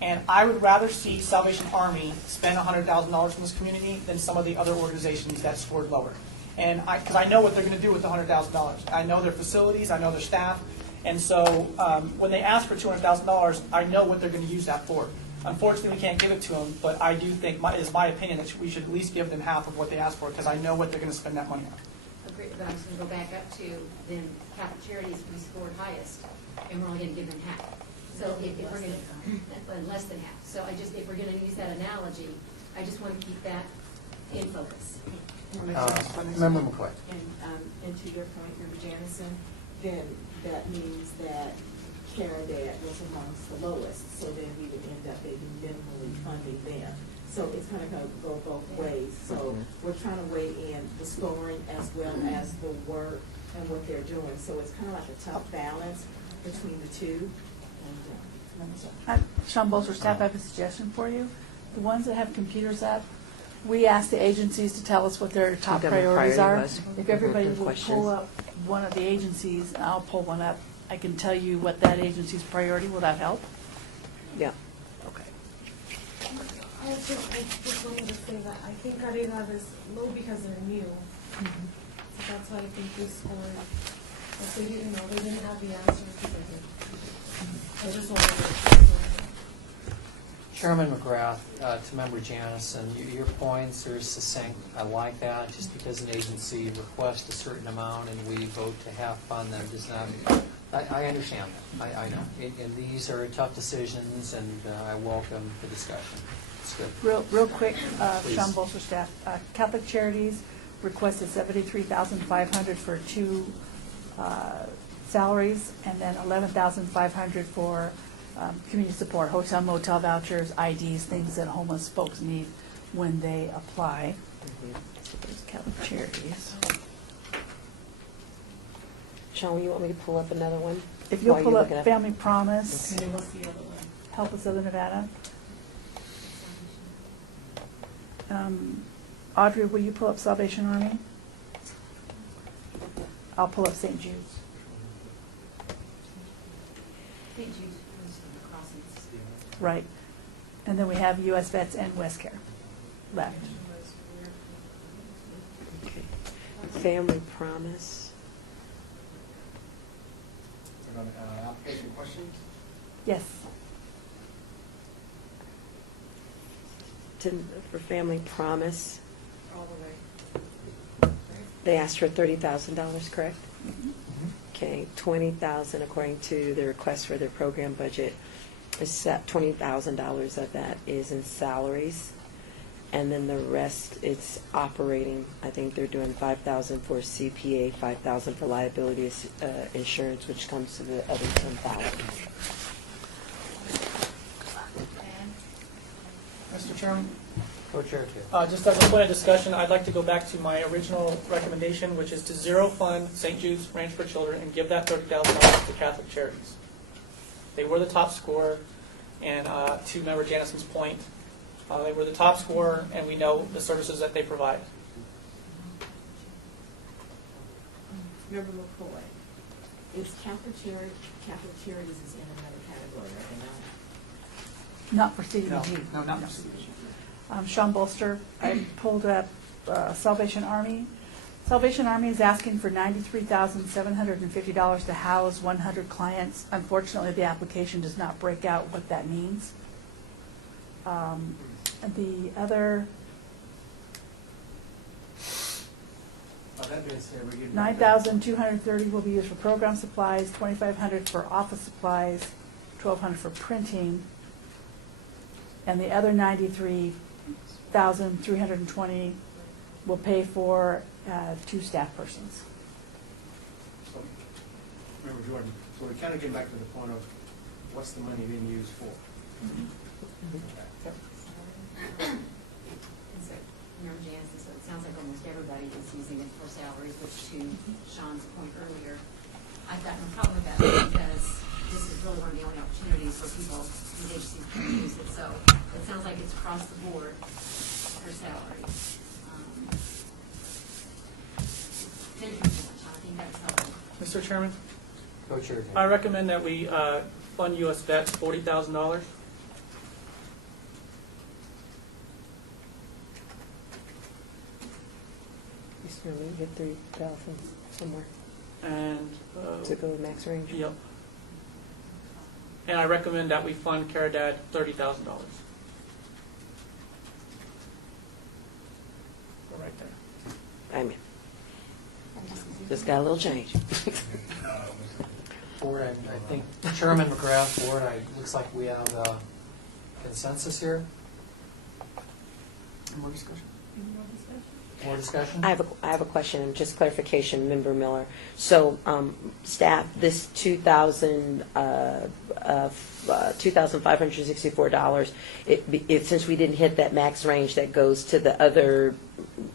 And I would rather see Salvation Army spend $100,000 from this community than some of the other organizations that scored lower. And because I know what they're going to do with the $100,000. I know their facilities, I know their staff, and so when they ask for $200,000, I know what they're going to use that for. Unfortunately, we can't give it to them, but I do think, it is my opinion, that we should at least give them half of what they asked for, because I know what they're going to spend that money on. Agreed, but I'm just going to go back up to then Catholic Charities, we scored highest, and we're only going to give them half. So if we're going to, less than half. So if we're going to use that analogy, I just want to keep that in focus. Member McCoy. And to your point, Member Janison, then that means that Caridad was amongst the lowest, so then we would end up maybe minimally funding them. So it's kind of going to go both ways. So we're trying to weigh in the scoring as well as the work and what they're doing. So it's kind of like a tough balance between the two. Sean Bolzer, staff, I have a suggestion for you. The ones that have computers up, we ask the agencies to tell us what their top What their priorities are. priority was. If everybody Good will question. pull up one of the agencies, and I'll pull one up, I can tell you what that agency's priority. Will that help? Yeah. Okay. I just wanted to say that I think Caridad is low because they're new. So that's why I think they scored. If they didn't know, they didn't have the answers to it. I just wanted to. Chairman McGrath, to Member Janison, your points are succinct. I like that. Just because an agency requests a certain amount and we vote to half fund them does not. I understand that. I know. And these are tough decisions, and I welcome the discussion. It's good. Real quick, Please. Sean Bolzer, staff. Catholic Charities requested $73,500 for 2 salaries, and then $11,500 for community support, hotel, motel vouchers, IDs, things that homeless folks need when they apply. So there's Catholic Charities. Sean, you want me to pull up another one? If you'll While pull you're up looking at- Family Promise, And then what's the other one? Help of Southern Nevada. Audrey, will you pull up Salvation Army? I'll pull up St. Jude's. St. Jude's crossings. Right. And then we have US Vets and West Care left. Okay. Family Promise. Application questions? Yes. For Family Promise, All the way. they asked for $30,000, correct? Okay, $20,000 according to the request for their program budget. Is set $20,000 of that is in salaries, and then the rest it's operating. I think they're doing $5,000 for CPA, $5,000 for liability insurance, which comes to the other $10,000. Mr. Chairman? Co-chair Taylor. Just as a point of discussion, I'd like to go back to my original recommendation, which is to zero fund St. Jude's Ranch for Children and give that $30,000 to Catholic Charities. They were the top scorer, and to Member Janison's point, they were the top scorer, and we know the services that they provide. Member McCoy, is Catholic Charities is in another category, right now? Not for CDBG. No, not for CDBG. Sean Bolster, I pulled up Salvation Army. Salvation Army is asking for $93,750 to house 100 clients. Unfortunately, the application does not break out what that means. The other That being said, we're getting. $9,230 will be used for program supplies, $2,500 for office supplies, $1,200 for printing, and the other $93,320 will pay for 2 staff persons. So, Member Jordan, so we're kind of getting back to the point of what's the money being used for? And so, Member Jansen, so it sounds like almost everybody is using it for salaries, which to Sean's point earlier, I've got no problem with that because this is really one of the only opportunities for people in the agencies to use it. So it sounds like it's across the board for salary. Thank you so much, Sean. I think that's helpful. Mr. Chairman, Co-chair I Taylor. recommend that we fund US Vets $40,000. So we get 3,000 somewhere And to go to max range. yep. And I recommend that we fund Caridad $30,000. Go right there. I mean, just got a little change. Board, I think Chairman McGrath, Board, looks like we have consensus here. More discussion? More discussion? I have a question, just clarification, Member Miller. So, staff, this $2,564, since we didn't hit that max range, that goes to the other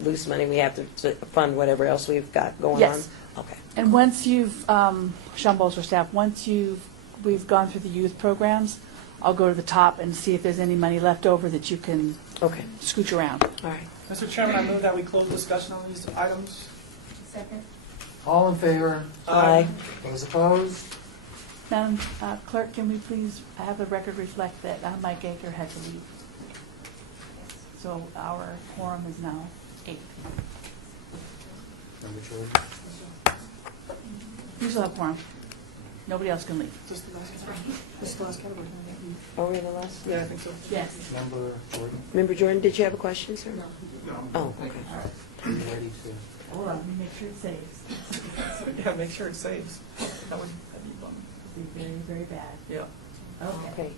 loose money we have to fund whatever else we've got going on? Yes. Okay. And once you've, Sean Bolster staff, we've gone through the youth programs, I'll go to the top and see if there's any money left over that you can Okay. scooch around. All right. Mr. Chairman, I move that we close discussion on these items. Second? All in favor? Aye. Those opposed? Madam Clerk, can we please have the record reflect that Mike Aker had to leave? So our quorum is now 8. Member Jordan? You still have quorum. Nobody else can leave. Just the last category. Just the last category. Are we in the last? Yeah, I think so. Yes. Member Jordan? Member Jordan, did you have a question, sir? No. Oh, okay. Are you ready to? Hold on, let me make sure it saves. Yeah, make sure it saves. That'd be fun. It'd be very, very bad. Yeah. Okay.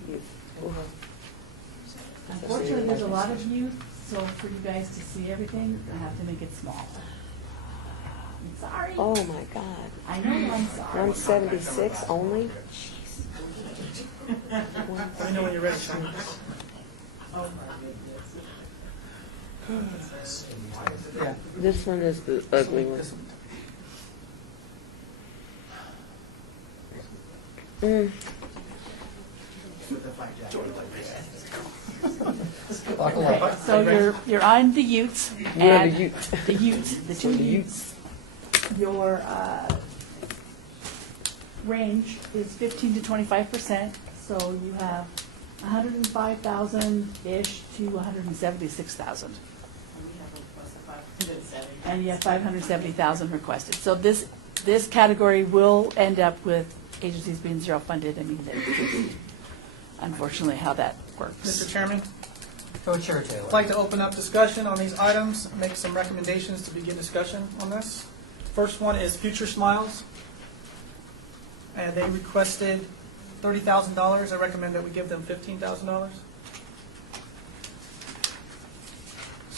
Okay. Unfortunately, there's a lot of you, so for you guys to see everything, I have to make it small. I'm sorry. Oh, my God. I know I'm sorry. 176 only? Let me know when you're ready, Sean. Yeah. This one is the ugly one. This one. Mm. Jordan, like this. Buckle up. So you're on the Utes. You're on and the Ute. The Utes, the two the Utes. Your range is 15 to 25%, so you have 105,000-ish to 176,000. And you have 570,000 requested. So this category will end up with agencies being zero funded. I mean, that's unfortunately how that works. Mr. Chairman, Co-Chair Taylor. I'd like to open up discussion on these items, make some recommendations to begin discussion on this. First one is Future Smiles. And they requested $30,000. I recommend that we give them $15,000.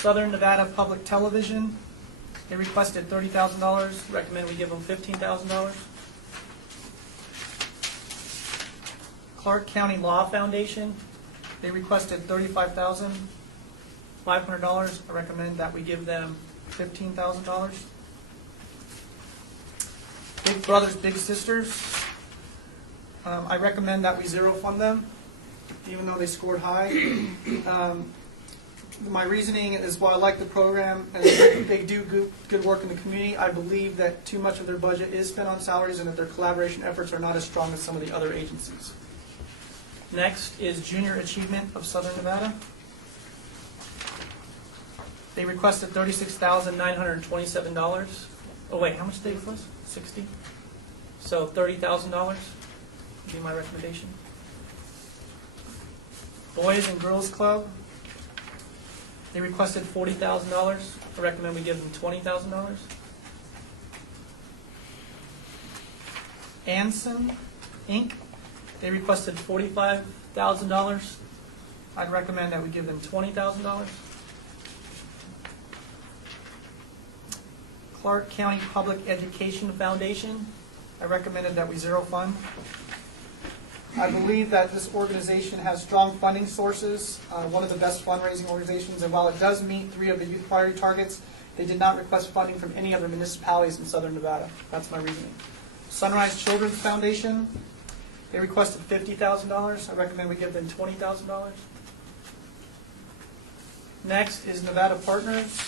Southern Nevada Public Television, they requested $30,000. Recommend we give them $15,000. Clark County Law Foundation, they requested $35,500. I recommend that we give them $15,000. Big Brothers Big Sisters, I recommend that we zero fund them, even though they scored high. My reasoning is, while I like the program and they do good work in the community, I believe that too much of their budget is spent on salaries and that their collaboration efforts are not as strong as some of the other agencies. Next is Junior Achievement of Southern Nevada. They requested $36,927. Oh wait, how much did they request? 60. So $30,000 would be my recommendation. Boys and Girls Club, they requested $40,000. I recommend we give them $20,000. Anson Inc., they requested $45,000. I'd recommend that we give them $20,000. Clark County Public Education Foundation, I recommended that we zero fund. I believe that this organization has strong funding sources, one of the best fundraising organizations, and while it does meet 3 of the youth priority targets, they did not request funding from any other municipalities in Southern Nevada. That's my reasoning. Sunrise Children's Foundation, they requested $50,000. I recommend we give them $20,000. Next is Nevada Partners.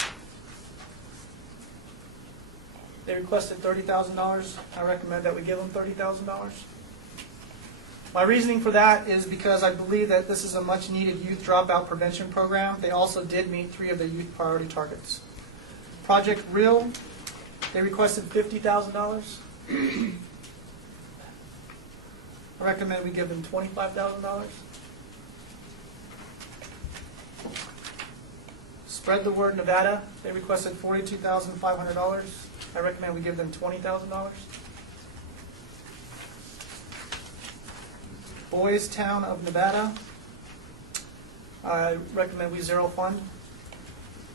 They requested $30,000. I recommend that we give them $30,000. My reasoning for that is because I believe that this is a much-needed youth dropout prevention program. They also did meet 3 of the youth priority targets. Project Real, they requested $50,000. I recommend we give them $25,000. Spread the Word Nevada, they requested $42,500. I recommend we give them $20,000. Boys Town of Nevada, I recommend we zero fund.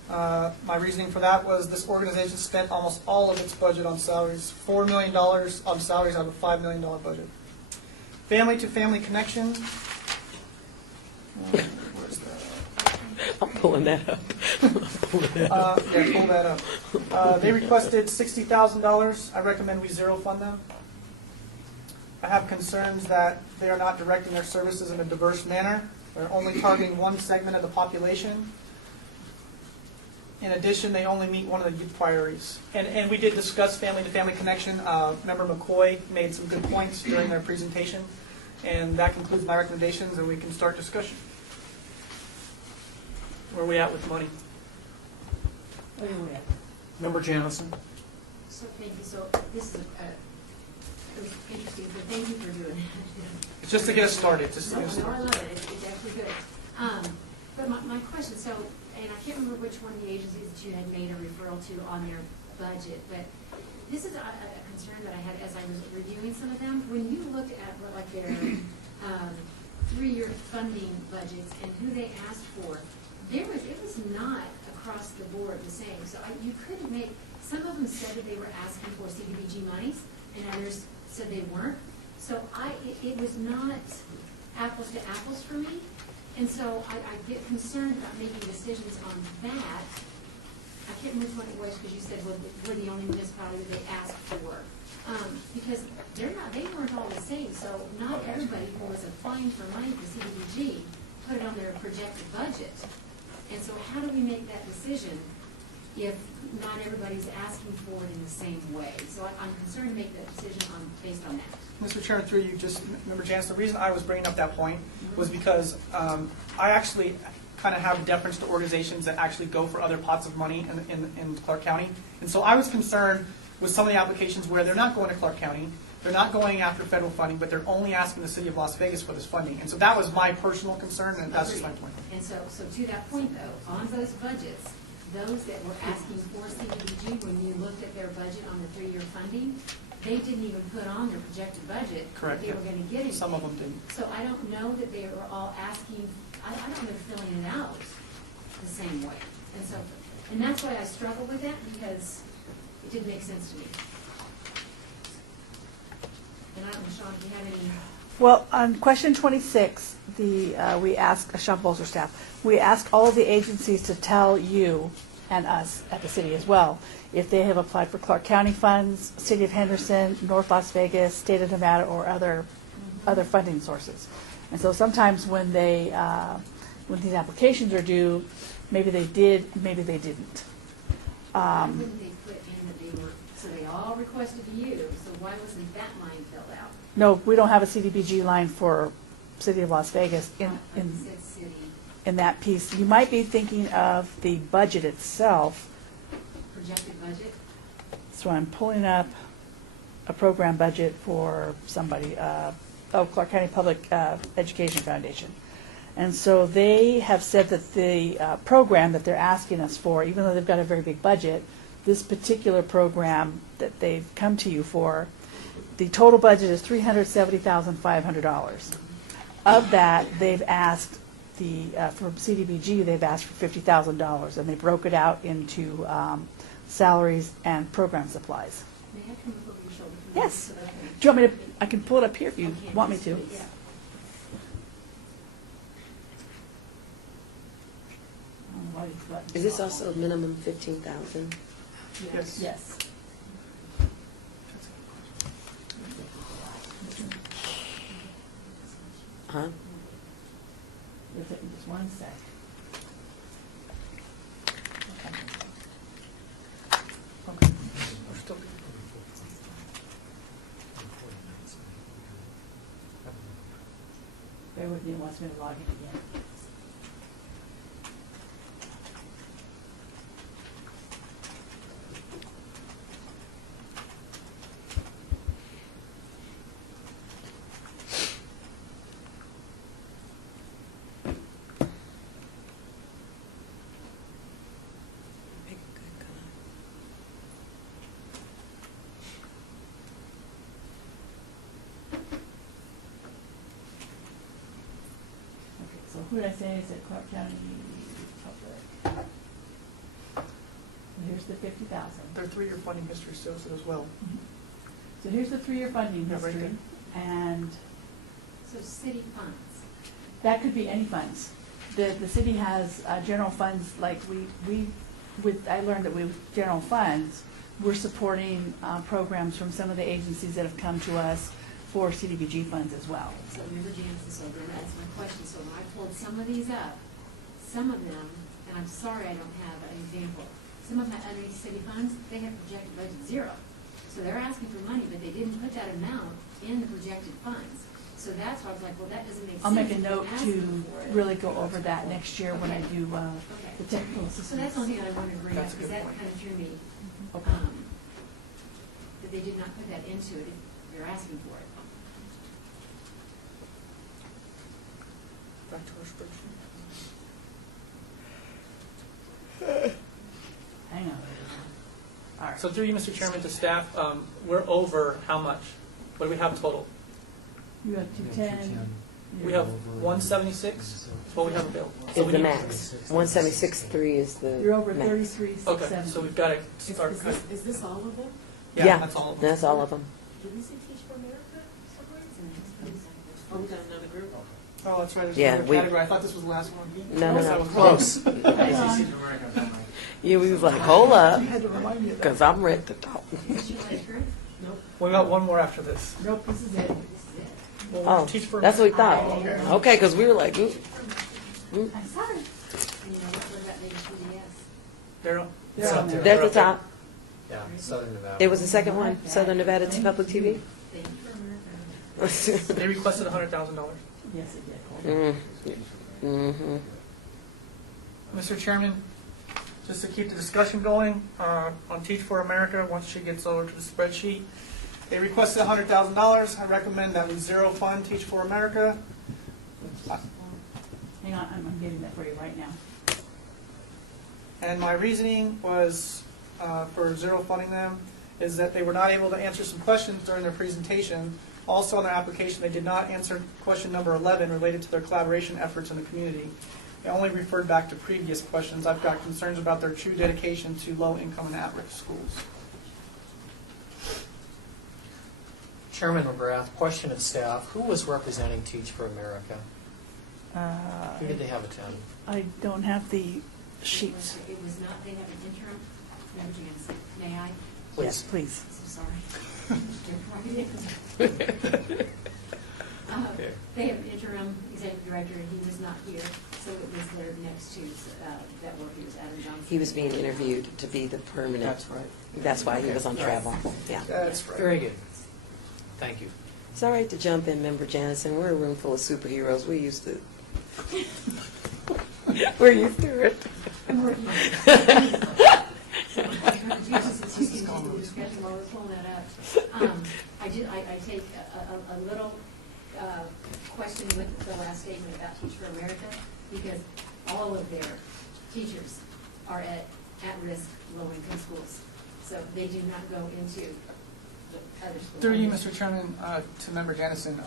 My reasoning for that was this organization spent almost all of its budget on salaries, $4 million on salaries out of a $5 million budget. Family to Family Connection. Where's that? I'm pulling that up. Pull that up. They requested $60,000. I recommend we zero fund them. I have concerns that they are not directing their services in a diverse manner. They're only targeting one segment of the population. In addition, they only meet one of the youth priorities. And we did discuss Family to Family Connection. Member McCoy made some good points during their presentation. And that concludes my recommendations, and we can start discussion. Where are we at with money? Where are we at? Member Janison. So thank you. So this is it was interesting. So thank you for doing it. It's just to get us started. No, I love it. It's actually good. But my question, so, and I can't remember which one of the agencies that you had made a referral to on their budget, but this is a concern that I had as I was reviewing some of them. When you looked at like their 3-year funding budgets and who they asked for, it was not across the board the same. So you couldn't make, some of them said that they were asking for CDBG monies, and others said they weren't. So it was not apples to apples for me. And so I get concerned about making decisions on that. I can't remember which one it was, because you said, well, we're the only municipality that they asked for. Because they weren't all the same. So not everybody who was applying for money for CDBG put it on their projected budget. And so how do we make that decision if not everybody's asking for it in the same way? So I'm concerned to make that decision based on that. Mr. Chairman, through you, just, Member Janice, the reason I was bringing up that point was because I actually kind of have deference to organizations that actually go for other pots of money in Clark County. And so I was concerned with some of the applications where they're not going to Clark County, they're not going after federal funding, but they're only asking the city of Las Vegas for this funding. And so that was my personal concern, and that's just my point. And so to that point though, on those budgets, those that were asking for CDBG, when you looked at their budget on the 3-year funding, they didn't even put on their projected budget Correct, that they were yeah. going to get anything. Some of them didn't. So I don't know that they were all asking, I don't know they're filling it out the same way. And that's why I struggle with that, because it didn't make sense to me. And I don't know, Sean, if you have any. Well, on question 26, we asked, Sean Bolzer staff, we asked all of the agencies to tell you and us at the city as well if they have applied for Clark County funds, City of Henderson, North Las Vegas, State of Nevada, or other funding sources. And so sometimes when when these applications are due, maybe they did, maybe they didn't. Why wouldn't they put in that they were, so they all requested to you, so why wasn't that line filled out? No, we don't have a CDBG line for City of Las Vegas It said city. in that piece. You might be thinking of the budget itself. Projected budget? So I'm pulling up a program budget for somebody, Clark County Public Education Foundation. And so they have said that the program that they're asking us for, even though they've got a very big budget, this particular program that they've come to you for, the total budget is $370,500. Of that, they've asked for CDBG, they've asked for $50,000, and they broke it out into salaries and program supplies. May I come up over your shoulder? Yes. So that I can- Do you want me to, I can pull it up here if you Okay, want me just to. do it, yeah. Is this also a minimum 15,000? Yes. Yes. Huh? Just one sec. Bear with me, it wants me to log in again. So who did I say is at Clark County Public? Here's the 50,000. Their 3-year funding history shows it as well. So here's the 3-year funding Yeah, right history, and So city funds. that could be any funds. The city has general funds, like I learned that with general funds, we're supporting programs from some of the agencies that have come to us for CDBG funds as well. So remember Janice, so then that's my question. So when I pulled some of these up, some of them, and I'm sorry I don't have an example, some of them underneath city funds, they have projected budget 0. So they're asking for money, but they didn't put that amount in the projected funds. So that's why I was like, well, that doesn't make sense. I'll make a if you're note asking to for it. really go over that next year when I Okay. do Okay. the technical assistance. So that's the only thing I wanted to bring up, That's a because good that point. kind of threw me, Okay. that they did not put that into it if they're asking for it. Back to our spreadsheet. Hang on. All right. So through you, Mr. Chairman, to staff, we're over how much? What do we have total? You have 210. We have 176, is what we have available. So Is we the need- max. 176.3 is the You're over max. 33,670. Okay, so we've got to start. Is this all of them? Yeah, that's all of them. That's all of them. Did we see Teach for America somewhere? Oh, we got another group? Oh, that's right, there's Yeah, another we- category. I thought this was the last one. No, no, That no. was close. Hang on. Yeah, we was like, hold up, You had to remind me of that. because I'm ready to talk. Is your life current? We got one more after this. Nope, this is it. This is it. Well, Oh, Teach for that's what we thought. Okay. Okay, because we were like, ooh. I'm sorry. And you know, what about Vegas PBS? They're, It's up there. They're at the top. Yeah, Southern Nevada. It was the second one, Southern Nevada Public TV. Thank you for America. they requested $100,000. Yes, it did. Mm-hmm. Mr. Chairman, just to keep the discussion going, on Teach for America, once she gets over to the spreadsheet, they requested $100,000. I recommend that we zero fund Teach for America. Hang on, I'm getting that for you right now. And my reasoning was, for zero funding them, is that they were not able to answer some questions during their presentation. Also on their application, they did not answer question number 11 related to their collaboration efforts in the community. They only referred back to previous questions. I've got concerns about their true dedication to low-income and at-risk schools. Chairman McGrath, question of staff. Who was representing Teach for America? Who did they have attend? I don't have the sheets. It was not, they have an interim, Member Jansen, may I? Yes, please. So sorry. They have an interim executive director, and he was not here, so it was their next two that work. It was Adam Johnson. He was being interviewed to be the permanent. That's right. That's why he was on travel. Yeah. That's right. Very good. Thank you. It's all right to jump in, Member Janison. We're a room full of superheroes. We're used to We're used to it. I take a little question with the last statement about Teach for America, because all of their teachers are at-risk low-income schools. So they do not go into the other schools. Through you, Mr. Chairman, to Member Janison,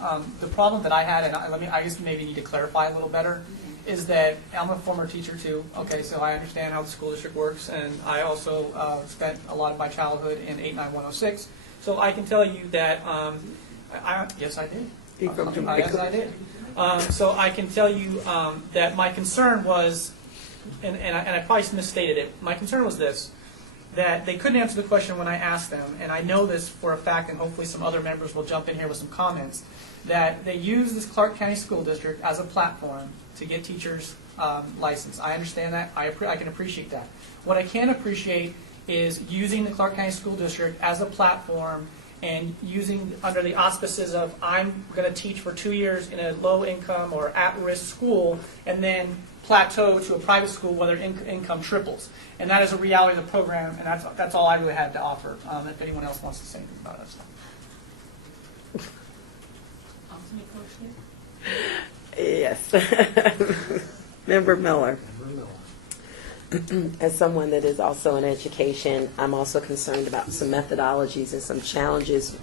the problem that I had, and I just maybe need to clarify a little better, is that I'm a former teacher too. Okay, so I understand how the school district works, and I also spent a lot of my childhood in 89106. So I can tell you that, yes, I did. Yes, I did. So I can tell you that my concern was, and I probably misstated it. My concern was this: that they couldn't answer the question when I asked them, and I know this for a fact, and hopefully some other members will jump in here with some comments, that they use this Clark County School District as a platform to get teachers licensed. I understand that. I can appreciate that. What I can appreciate is using the Clark County School District as a platform and using under the auspices of I'm going to teach for 2 years in a low-income or at-risk school and then plateau to a private school where their income triples. And that is a reality of the program, and that's all I really had to offer. If anyone else wants to say anything about it. Yes. Member Miller. As someone that is also in education, I'm also concerned about some methodologies and some challenges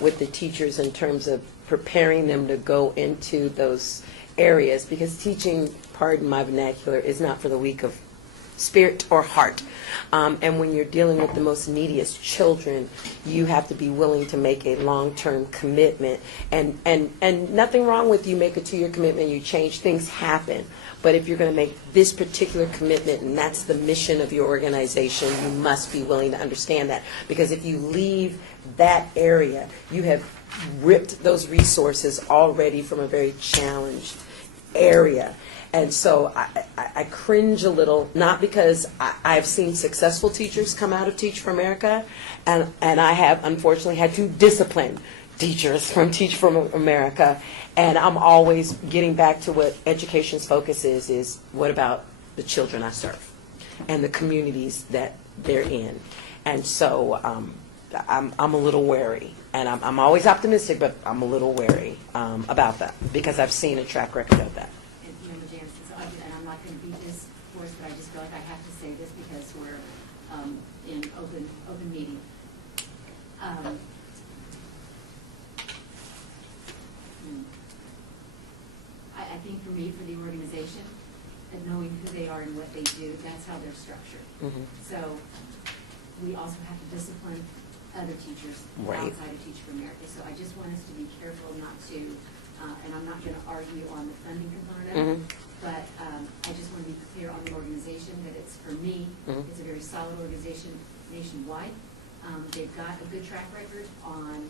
with the teachers in terms of preparing them to go into those areas, because teaching, pardon my vernacular, is not for the weak of spirit or heart. And when you're dealing with the most neediest children, you have to be willing to make a long-term commitment. And nothing wrong with you make a 2-year commitment, you change, things happen. But if you're going to make this particular commitment, and that's the mission of your organization, you must be willing to understand that. Because if you leave that area, you have ripped those resources already from a very challenged area. And so I cringe a little, not because I've seen successful teachers come out of Teach for America, and I have unfortunately had to discipline teachers from Teach for America. And I'm always getting back to what education's focus is what about the children I serve and the communities that they're in. And so I'm a little wary. And I'm always optimistic, but I'm a little wary about that because I've seen a track record of that. Member Jansen, so and I'm not going to beat this horse, but I just feel like I have to say this because we're in open meeting. I think for me, for the organization, and knowing who they are and what they do, that's how they're structured. Mm-hmm. So we also have to discipline other teachers outside of Teach for America. So I just want us to be careful not to, and I'm not going to argue on the funding component of it, but I just want to be clear on the organization that it's, for me, it's a very solid organization nationwide. They've got a good track record on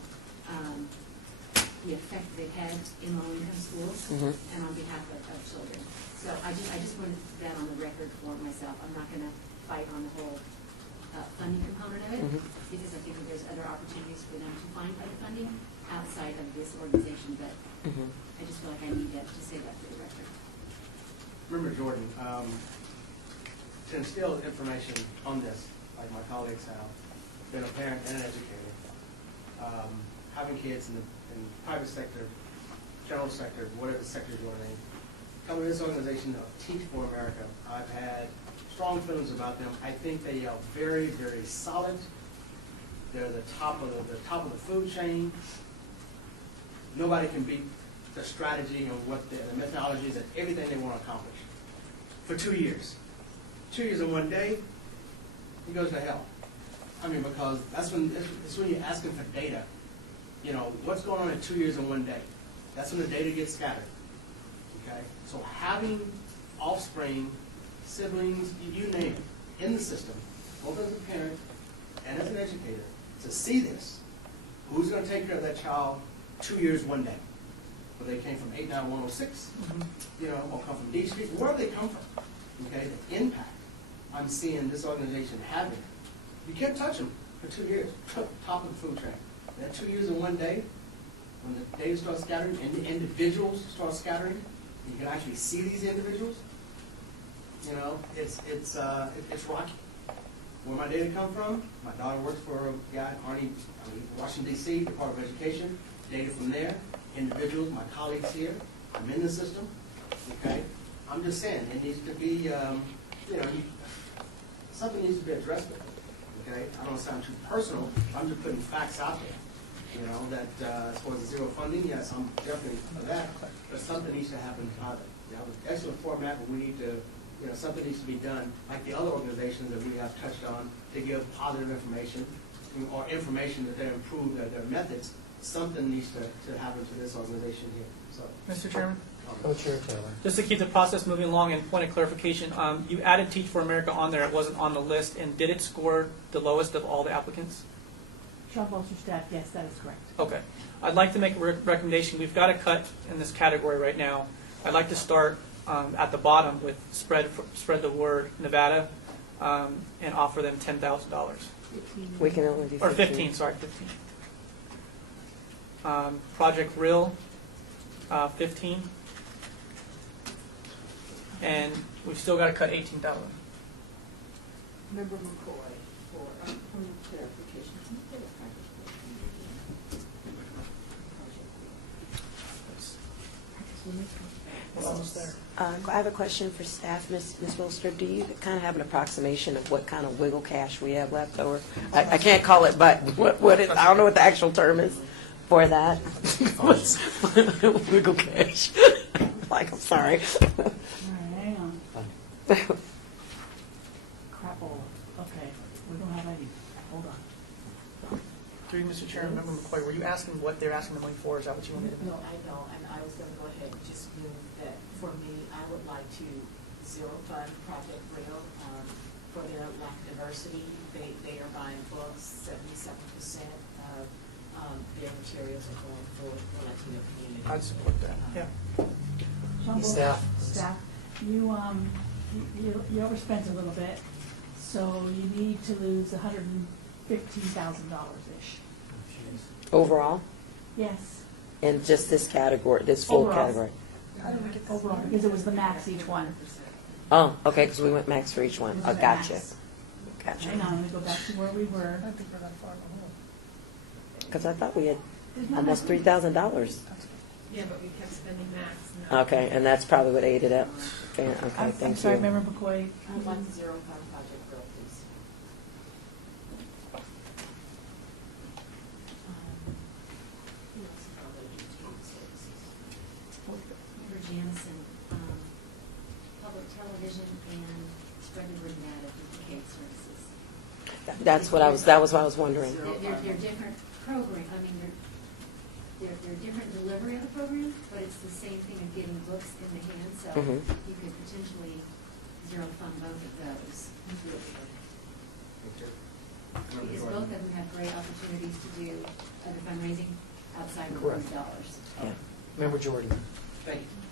the effect they've had in low-income schools Mhm. and on behalf of children. So I just wanted that on the record for myself. I'm not gonna fight on the whole funding component of it, Mhm. because I think that there's other opportunities for them to find other funding outside of this organization, but Mhm. I just feel like I need to say that for the record. Remember, Jordan, to instill information on this, like my colleagues have, been a parent and an educator, having kids in the private sector, general sector, whatever sector you want to name, coming to this organization, Teach for America, I've had strong feelings about them. I think they are very, very solid. They're the top of the food chain. Nobody can beat the strategy and what the methodologies and everything they want to accomplish. For 2 years. 2 years in one day, he goes to hell. I mean, because that's when you're asking for data. You know, what's going on in 2 years in one day? That's when the data gets scattered. Okay? So having offspring, siblings, you name it, in the system, both as a parent and as an educator, to see this, who's going to take care of that child 2 years, one day? Whether they came from 89106, you know, or come from D Street, wherever they come from, okay, the impact I'm seeing this organization having. You can't touch them for 2 years, top of the food chain. That 2 years in one day, when the data starts scattering and the individuals start scattering, you can actually see these individuals. You know, it's rocky. Where my data come from? My daughter works for a guy, Washington D.C., Department of Education. Data from there. Individuals, my colleagues here. I'm in the system. Okay, I'm just saying it needs to be, something needs to be addressed with it. Okay, I don't sound too personal. I'm just putting facts out there. You know that as far as zero funding, yes, I'm definitely for that. But something needs to happen. You have an excellent format, but we need to, something needs to be done, like the other organizations that we have touched on, to give positive information or information that they improve their methods. Something needs to happen to this organization here. So, Mr. Chairman? Co-Chair Taylor. Just to keep the process moving along, and point of clarification, you added Teach for America on there. It wasn't on the list, and did it score the lowest of all the applicants? Sean Bolster staff, yes, that is correct. Okay. I'd like to make a recommendation. We've got a cut in this category right now. I'd like to start at the bottom with spread the word Nevada and offer them $10,000. We can only do 15. Or 15, sorry, 15. Project Real, 15. And we've still got to cut 18,000. Member McCoy, for a point of clarification, can you get a Almost there. I have a question for staff, Ms. Wilster. Do you kind of have an approximation of what kind of wiggle cash we have left over? I can't call it, but what is, I don't know what the actual term is for that. Wiggle cash. Like, I'm sorry. All right, hang on. Crapple. Okay, we don't have any. Hold on. Through you, Mr. Chairman, Member McCoy, were you asking what they're asking the money for? Is that what you wanted to know? No, I know, and I was gonna go ahead and just move that, for me, I would like to zero fund Project Real, for their lack of diversity. They are buying books, 77% of, their materials are going for the Latino community. I'd support that, yeah. Sean Bolster, Staff. staff, you overspent a little bit, so you need to lose $115,000-ish. Overall? Yes, In just this category, this full Overall. category? overall, because it was the max each one. Oh, okay, because we went max for each one. It was Oh, the gotcha. max. Gotcha. Hang on, I'm going to go back to where we were. I think we're that far behind. Because I thought we had There's not almost much- $3,000. Yeah, but we kept spending max. and Okay, and that's probably what ate it up. Okay, I'm thank sorry, you. Member McCoy. I would like to zero fund Project Real, please. Who else is on the YouTube services? Member Janison, public television and spread the word data duplicate services. That was what I was wondering. They're different program, I mean, they're different delivery of the program, but it's the same thing of getting books in the hand, so Mhm. you could potentially zero fund both of those. Because both of them have great opportunities to do other fundraising outside of Correct. those dollars. Member Jordan. Thank you.